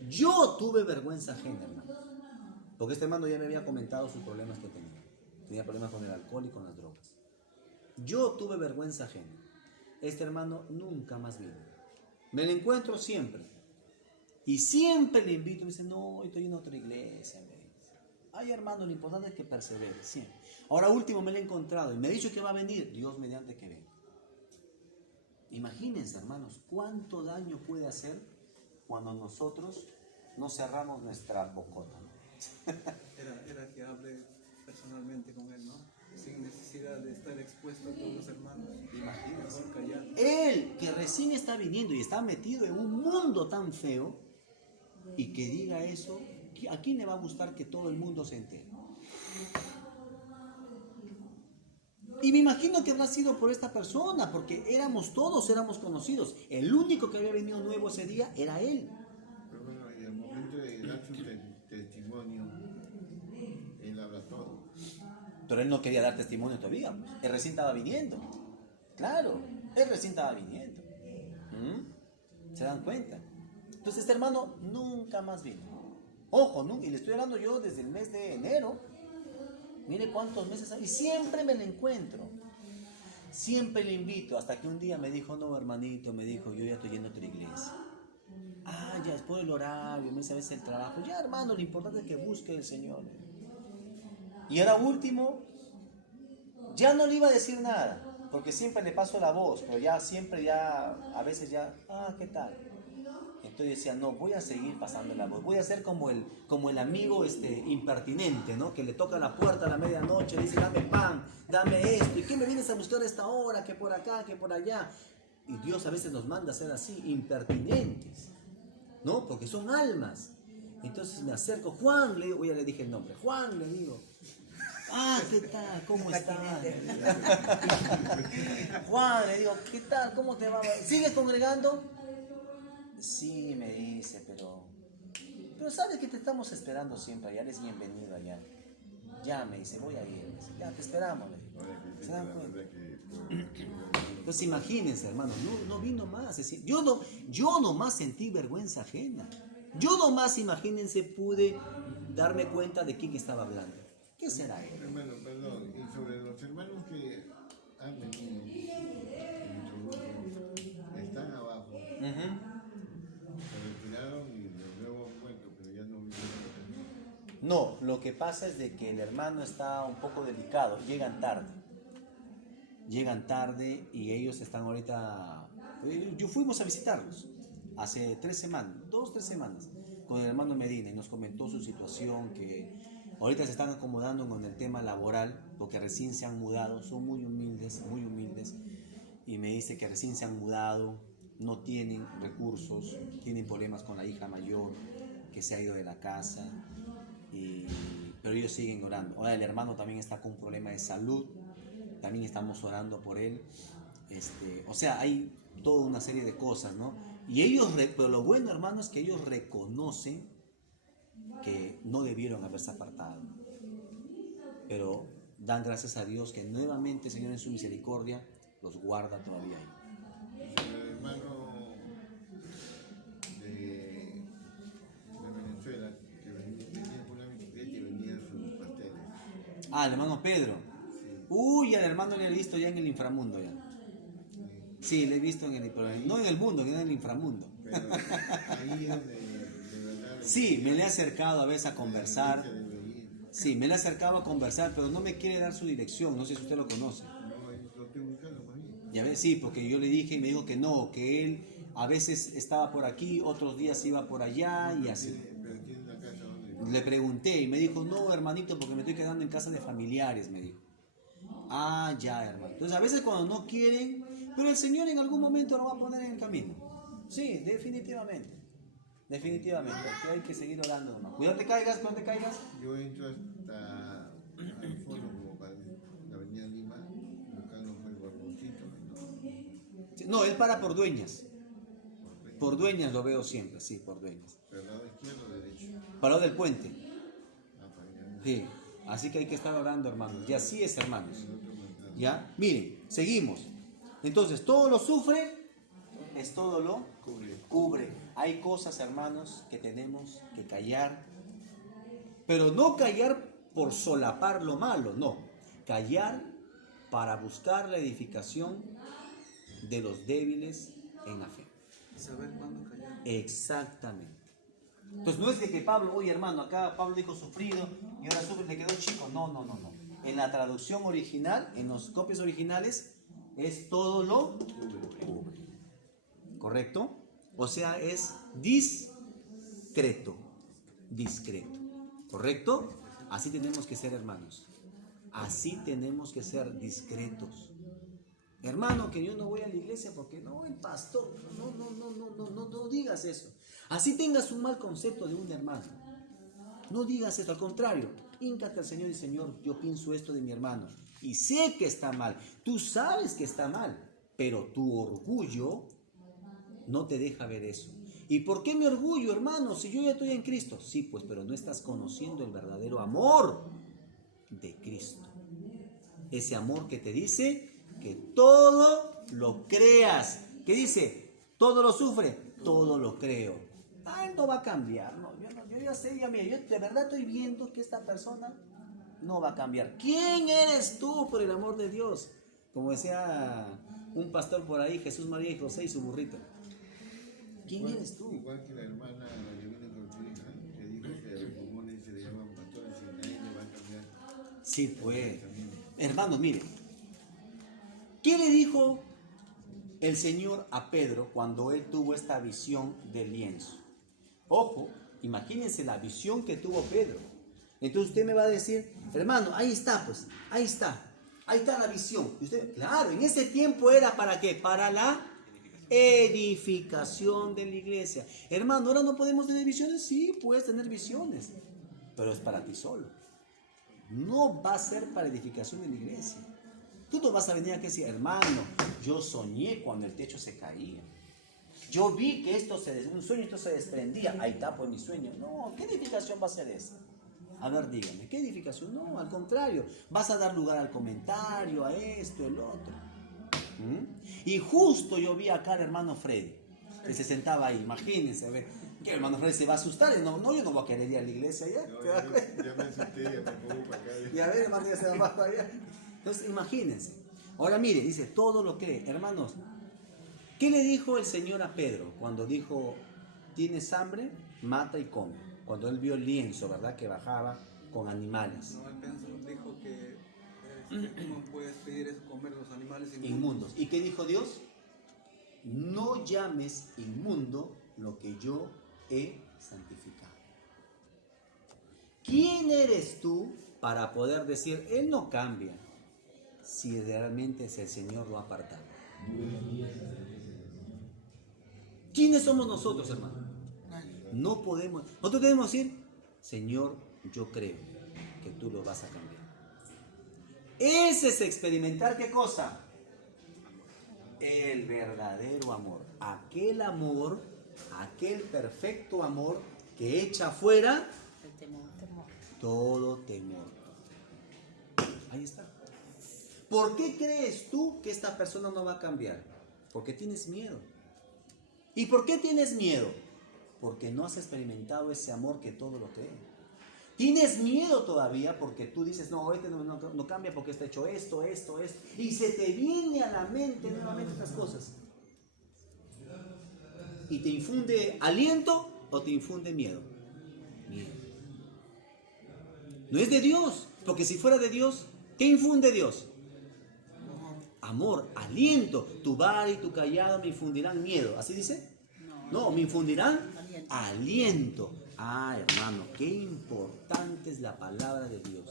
Yo tuve vergüenza ajena, hermano. Porque este hermano ya me había comentado sus problemas que tenía. Tenía problemas con el alcohol y con las drogas. Yo tuve vergüenza ajena. Este hermano nunca más vino. Me lo encuentro siempre. Y siempre le invito. Me dice, no, estoy en otra iglesia. Me dice. Ay, hermano, lo importante es que persevere. Siempre. Ahora último me lo he encontrado. Y me ha dicho que va a venir. Dios mediante que venga. Imagínense, hermanos, cuánto daño puede hacer cuando nosotros no cerramos nuestra bocota. Era que hable personalmente con él, ¿no? Sin necesidad de estar expuesto a todos los hermanos. Imagínense. Mejor callar. Él, que recién está viniendo y está metido en un mundo tan feo, y que diga eso, ¿a quién le va a gustar que todo el mundo se entere? Y me imagino que habrá sido por esta persona, porque todos éramos conocidos. El único que había venido nuevo ese día era él. Pero bueno, y al momento de dar su testimonio, él habla todo. Pero él no quería dar testimonio todavía. Pues. Él recién estaba viniendo. Claro, él recién estaba viniendo. ¿Se dan cuenta? Entonces este hermano nunca más vino. Ojo, ¿no? Y le estoy hablando yo desde el mes de enero. Mire cuántos meses hay. Y siempre me lo encuentro. Siempre le invito. Hasta que un día me dijo, no, hermanito, me dijo, yo ya estoy yendo a otra iglesia. Ah, ya después del horario, me dice a veces el trabajo. Ya, hermano, lo importante es que busque el Señor. Y ahora último, ya no le iba a decir nada, porque siempre le paso la voz, pero ya siempre a veces ya, ¿qué tal? Entonces yo decía, no, voy a seguir pasando la voz. Voy a ser como el amigo impertinente, ¿no? Que le toca la puerta a la medianoche, le dice, dame pan, dame esto. ¿Y qué me vienes a buscar a esta hora? Que por acá, que por allá. Y Dios a veces nos manda a ser así, impertinentes, ¿no? Porque son almas. Entonces me acerco, Juan, le digo, ya le dije el nombre, Juan, le digo. Ah, ¿qué tal? ¿Cómo estás? Juan, le digo, ¿qué tal? ¿Cómo te va? ¿Sigues congregando? Sí, me dice, pero sabes que te estamos esperando siempre allá, eres bienvenido allá. Ya, me dice, voy a ir. Ya, te esperamos. Le digo. ¿Se dan cuenta? Entonces imagínense, hermano, no vino más. Es decir, yo nomás sentí vergüenza ajena. Yo nomás, imagínense, pude darme cuenta de quién estaba hablando. ¿Qué será él? Hermano, perdón, y sobre los hermanos que han venido en nuestro grupo, están abajo, se retiraron y los nuevos han vuelto, pero ya no vinieron. No, lo que pasa es de que el hermano está un poco delicado, llegan tarde y ellos están ahorita, yo fuimos a visitarlos hace 3 semanas, 2-3 semanas, con el hermano Medina y nos comentó su situación, que ahorita se están acomodando con el tema laboral porque recién se han mudado, son muy humildes y me dice que recién se han mudado, no tienen recursos, tienen problemas con la hija mayor que se ha ido de la casa, pero ellos siguen orando. Ahora el hermano también está con un problema de salud, también estamos orando por él, o sea, hay toda una serie de cosas, ¿no? Y ellos, pero lo bueno, hermano, es que ellos reconocen que no debieron haberse apartado, pero dan gracias a Dios que nuevamente, Señor, en su misericordia los guarda todavía ahí. El hermano de Venezuela, que venía con una bicicleta y vendía sus pasteles. Ah, el hermano Pedro. Sí. Uy, al hermano le he visto ya en el inframundo ya. Sí, le he visto no en el mundo, sino en el inframundo. Pero ahí es donde de verdad... Sí, me le he acercado a veces a conversar. Sí, me le he acercado a conversar, pero no me quiere dar su dirección, no sé si usted lo conoce. No, lo estoy buscando, más bien. Ya ves, sí, porque yo le dije y me dijo que no, que él a veces estaba por aquí, otros días iba por allá y así. Pero tiene una casa donde... Le pregunté y me dijo, no, hermanito, porque me estoy quedando en casa de familiares, me dijo. Ah, ya, hermano. Entonces, a veces cuando no quieren, pero el Señor en algún momento lo va a poner en el camino. Sí, definitivamente. Definitivamente, que hay que seguir orando, hermano. Cuidado, te caigas, no te caigas. Yo entro hasta al fondo, como para la avenida Lima, buscando por el barboncito. Sí, no, él para por Dueñas. Por Dueñas lo veo siempre, sí, por Dueñas. ¿Pero lado izquierdo o derecho? Para lo del puente. Ah, para allá. Sí, así que hay que estar orando, hermanos. Y así es, hermanos. ¿Ya? Miren, seguimos. Entonces, todo lo sufre, es todo lo cubre. Hay cosas, hermanos, que tenemos que callar. Pero no callar por solapar lo malo, no. Callar para buscar la edificación de los débiles en la fe. Saber cuándo callar. Exactamente. Entonces no es de que Pablo, oye hermano, acá Pablo dijo sufrido y ahora sufre, le quedó chico. No. En la traducción original, en los copias originales, es todo lo cubre. ¿Correcto? O sea, es discreto. ¿Correcto? Así tenemos que ser, hermanos. Así tenemos que ser discretos. Hermano, que yo no voy a la iglesia porque no, el pastor, no digas eso. Así tengas un mal concepto de un hermano. No digas eso, al contrario, híncate al Señor y Señor, yo pienso esto de mi hermano y sé que está mal. Tú sabes que está mal, pero tu orgullo no te deja ver eso. ¿Y por qué mi orgullo, hermano, si yo ya estoy en Cristo? Sí, pues, pero no estás conociendo el verdadero amor de Cristo. Ese amor que te dice que todo lo creas. ¿Qué dice? Todo lo sufre, todo lo creo. Él no va a cambiar. No, yo ya sé, mira, yo de verdad estoy viendo que esta persona no va a cambiar. ¿Quién eres tú, por el amor de Dios? Como decía un pastor por ahí, Jesús, María y José y su burrito. ¿Quién eres tú? Igual que la hermana que viene con su hija, que dijo que a los pulmones se le llaman pastores y nadie le va a cambiar. Sí, pues. Hermano, mire. ¿Qué le dijo el Señor a Pedro cuando él tuvo esta visión del lienzo. Ojo, imagínense la visión que tuvo Pedro. Entonces usted me va a decir, hermano, ahí está pues, ahí está la visión. Y usted, claro, en ese tiempo era ¿para qué? Para la edificación de la iglesia. Hermano, ¿ahora no podemos tener visiones? Sí, puedes tener visiones, pero es para ti solo. No va a ser para edificación de la iglesia. Tú no vas a venir aquí a decir, hermano, yo soñé cuando el techo se caía. Yo vi que un sueño esto se desprendía. Ahí está pues mi sueño. No, ¿qué edificación va a ser esa? A ver, dígame, ¿qué edificación? No, al contrario, vas a dar lugar al comentario, a esto, el otro. Y justo yo vi acá al hermano Freddy, que se sentaba ahí, imagínense, a ver, que el hermano Freddy se va a asustar, no, yo no voy a querer ir a la iglesia ya. No, ya me asusté, ya me pongo para acá. Y a ver, hermano, ya se va para allá. Entonces, imagínense. Ahora mire, dice, todo lo cree. Hermanos, ¿qué le dijo el Señor a Pedro cuando dijo, tienes hambre, mata y come? Cuando él vio el lienzo, ¿verdad? Que bajaba con animales. No, él dijo que ¿cómo puedes pedir eso, comer los animales Inmundos. ¿Y qué dijo Dios? No llames inmundo lo que yo he santificado. ¿Quién eres tú para poder decir, él no cambia, si realmente es el Señor lo ha apartado? ¿Quiénes somos nosotros, hermano? No podemos. Nosotros debemos decir, Señor, yo creo que tú lo vas a cambiar. Ese es experimentar, ¿qué cosa? El verdadero amor. Aquel perfecto amor que echa fuera todo temor. Ahí está. ¿Por qué crees tú que esta persona no va a cambiar? Porque tienes miedo. ¿Y por qué tienes miedo? Porque no has experimentado ese amor que todo lo cree. Tienes miedo todavía porque tú dices, no, este no cambia porque está hecho esto. Y se te viene a la mente nuevamente estas cosas. ¿Y te infunde aliento o te infunde miedo? Miedo. No es de Dios, porque si fuera de Dios, ¿qué infunde Dios? Amor, aliento. Tu vara y tu callado me infundirán miedo. ¿Así dice? No, me infundirán aliento. Ah, hermano, qué importante es la palabra de Dios.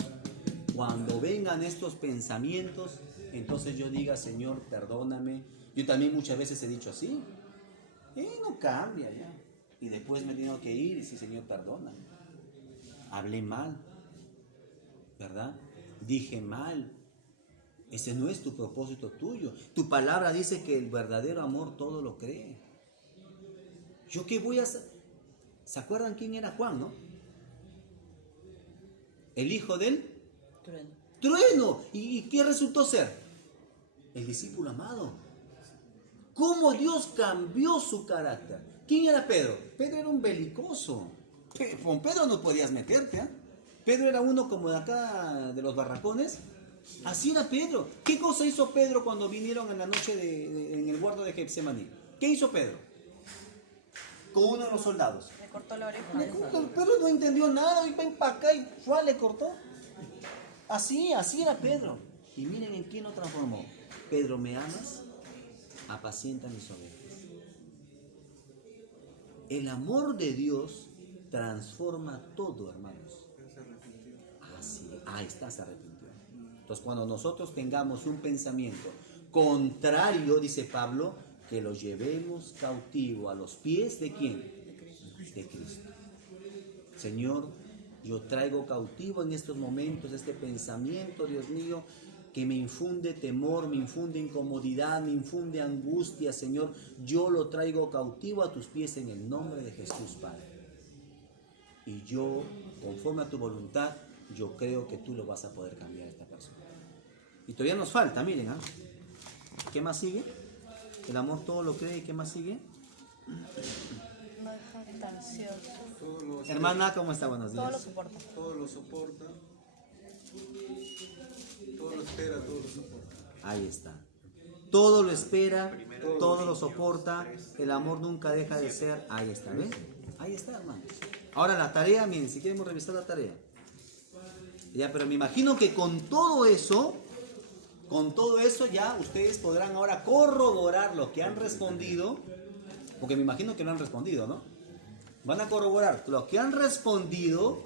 Cuando vengan estos pensamientos, entonces yo diga, Señor, perdóname. Yo también muchas veces he dicho así. No cambia ya. Y después me he tenido que ir y decir, Señor, perdóname. Hablé mal, ¿verdad? Dije mal. Ese no es tu propósito tuyo. Tu palabra dice que el verdadero amor todo lo cree. ¿Yo qué voy a hacer? ¿Se acuerdan quién era Juan, no? El hijo del trueno. ¿Y qué resultó ser? El discípulo amado. ¿Cómo Dios cambió su carácter? ¿Quién era Pedro? Pedro era un belicoso. Con Pedro no podías meterte, ¿eh? Pedro era uno como de acá, de los barracones. Así era Pedro. ¿Qué cosa hizo Pedro cuando vinieron en la noche en el huerto de Getsemaní? ¿Qué hizo Pedro? Con uno de los soldados. Le cortó la oreja. Pedro no entendió nada, y ven para acá y ¡fua! Le cortó. Así era Pedro. Y miren en quién lo transformó. Pedro, ¿me amas? Apacienta mis ovejas. El amor de Dios transforma todo, hermanos. Así, ahí está, se arrepintió. Entonces, cuando nosotros tengamos un pensamiento contrario, dice Pablo, que lo llevemos cautivo a los pies de ¿quién? De Cristo. Señor, yo traigo cautivo en estos momentos este pensamiento, Dios mío, que me infunde temor, me infunde incomodidad, me infunde angustia, Señor. Yo lo traigo cautivo a tus pies en el nombre de Jesús, Padre. Y yo, conforme a tu voluntad, yo creo que tú lo vas a poder cambiar a esta persona. Y todavía nos falta, miren, ¿ah? ¿Qué más sigue? El amor todo lo cree. ¿Qué más sigue? No es ansioso. Hermana, ¿cómo está? Buenos días. Todo lo soporta. Todo lo soporta. Todo lo espera, todo lo soporta. Ahí está. Todo lo espera, todo lo soporta. El amor nunca deja de ser. Ahí está, ¿ven? Ahí está, hermanos. Ahora la tarea, miren, si queremos revisar la tarea. Ya, pero me imagino que con todo eso, Con todo eso ya ustedes podrán ahora corroborar lo que han respondido, porque me imagino que no han respondido, ¿no? Van a corroborar lo que han respondido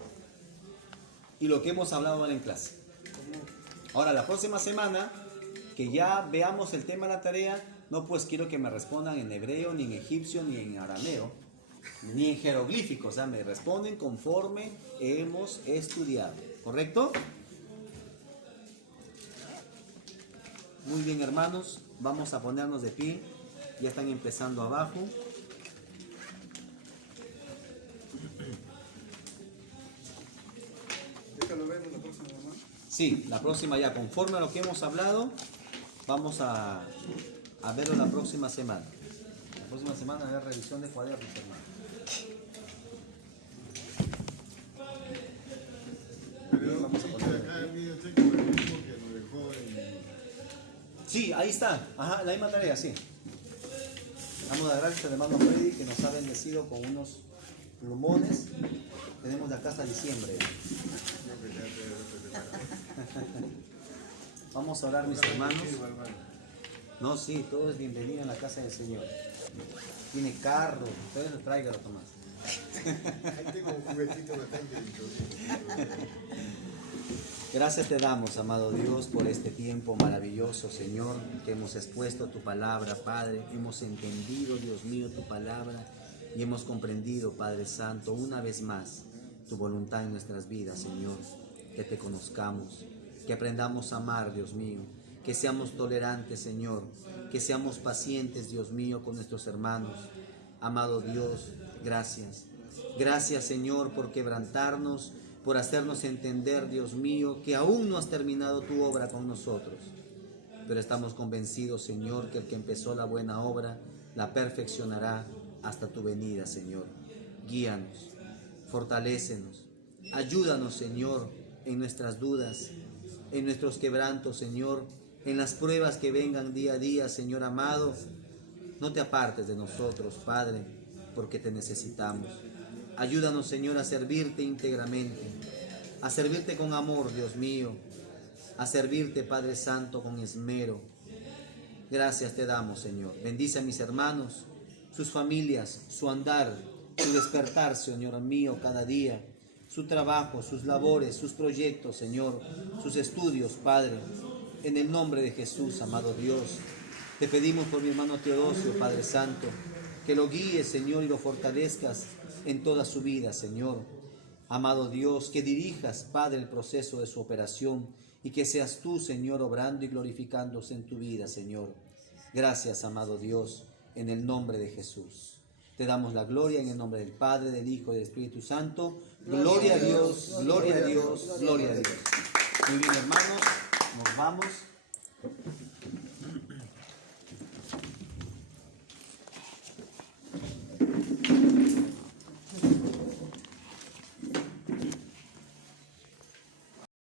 y lo que hemos hablado ahora en clase. Ahora, la próxima semana, que ya veamos el tema de la tarea, no pues quiero que me respondan en hebreo, ni en egipcio, ni en arameo, ni en jeroglíficos. O sea, me responden conforme hemos estudiado. ¿Correcto? Muy bien, hermanos. Vamos a ponernos de pie. Ya están empezando abajo. Déjalo ver en la próxima, mamá. Sí, la próxima ya, conforme a lo que hemos hablado, vamos a verlo la próxima semana. La próxima semana va a haber revisión de cuadernos, hermano. Pero Vamos a poner. acá el video seco es el mismo que nos dejó en... Sí, ahí está. Ajá, la misma tarea, sí. Vamos a dar gracias al hermano Freddy que nos ha bendecido con unos plumones. Tenemos de acá hasta diciembre. Vamos a orar, mis hermanos. No, sí, todo es bienvenido en la casa del Señor. Tiene carro, ustedes tráigalo, Tomás. Ahí tengo un juguetito bastante lindo. Gracias te damos, amado Dios, por este tiempo maravilloso, Señor, que hemos expuesto tu palabra, Padre. Hemos entendido, Dios mío, tu palabra y hemos comprendido, Padre Santo, una vez más tu voluntad en nuestras vidas, Señor. Que te conozcamos, que aprendamos a amar, Dios mío, que seamos tolerantes, Señor, que seamos pacientes, Dios mío, con nuestros hermanos. Amado Dios, gracias. Gracias, Señor, por quebrantarnos, por hacernos entender, Dios mío, que aún no has terminado tu obra con nosotros. Pero estamos convencidos, Señor, que el que empezó la buena obra la perfeccionará hasta tu venida, Señor. Guíanos, fortalécenos, ayúdanos, Señor, en nuestras dudas, en nuestros quebrantos, Señor, en las pruebas que vengan día a día, Señor amado. No te apartes de nosotros, Padre, porque te necesitamos. Ayúdanos, Señor, a servirte íntegramente, a servirte con amor, Dios mío, a servirte, Padre Santo, con esmero. Gracias te damos, Señor. Bendice a mis hermanos, sus familias, su andar, su despertar, Señor mío, cada día, su trabajo, sus labores, sus proyectos, Señor, sus estudios, Padre. En el nombre de Jesús, amado Dios, te pedimos por mi hermano Teodosio, Padre Santo, que lo guíes, Señor, y lo fortalezcas en toda su vida, Señor. Amado Dios, que dirijas, Padre, el proceso de su operación y que seas tú, Señor, obrando y glorificándose en tu vida, Señor. Gracias, amado Dios, en el nombre de Jesús. Te damos la gloria en el nombre del Padre, del Hijo y del Espíritu Santo. Gloria a Dios, gloria a Dios, gloria a Dios. Muy bien, hermanos, nos vamos.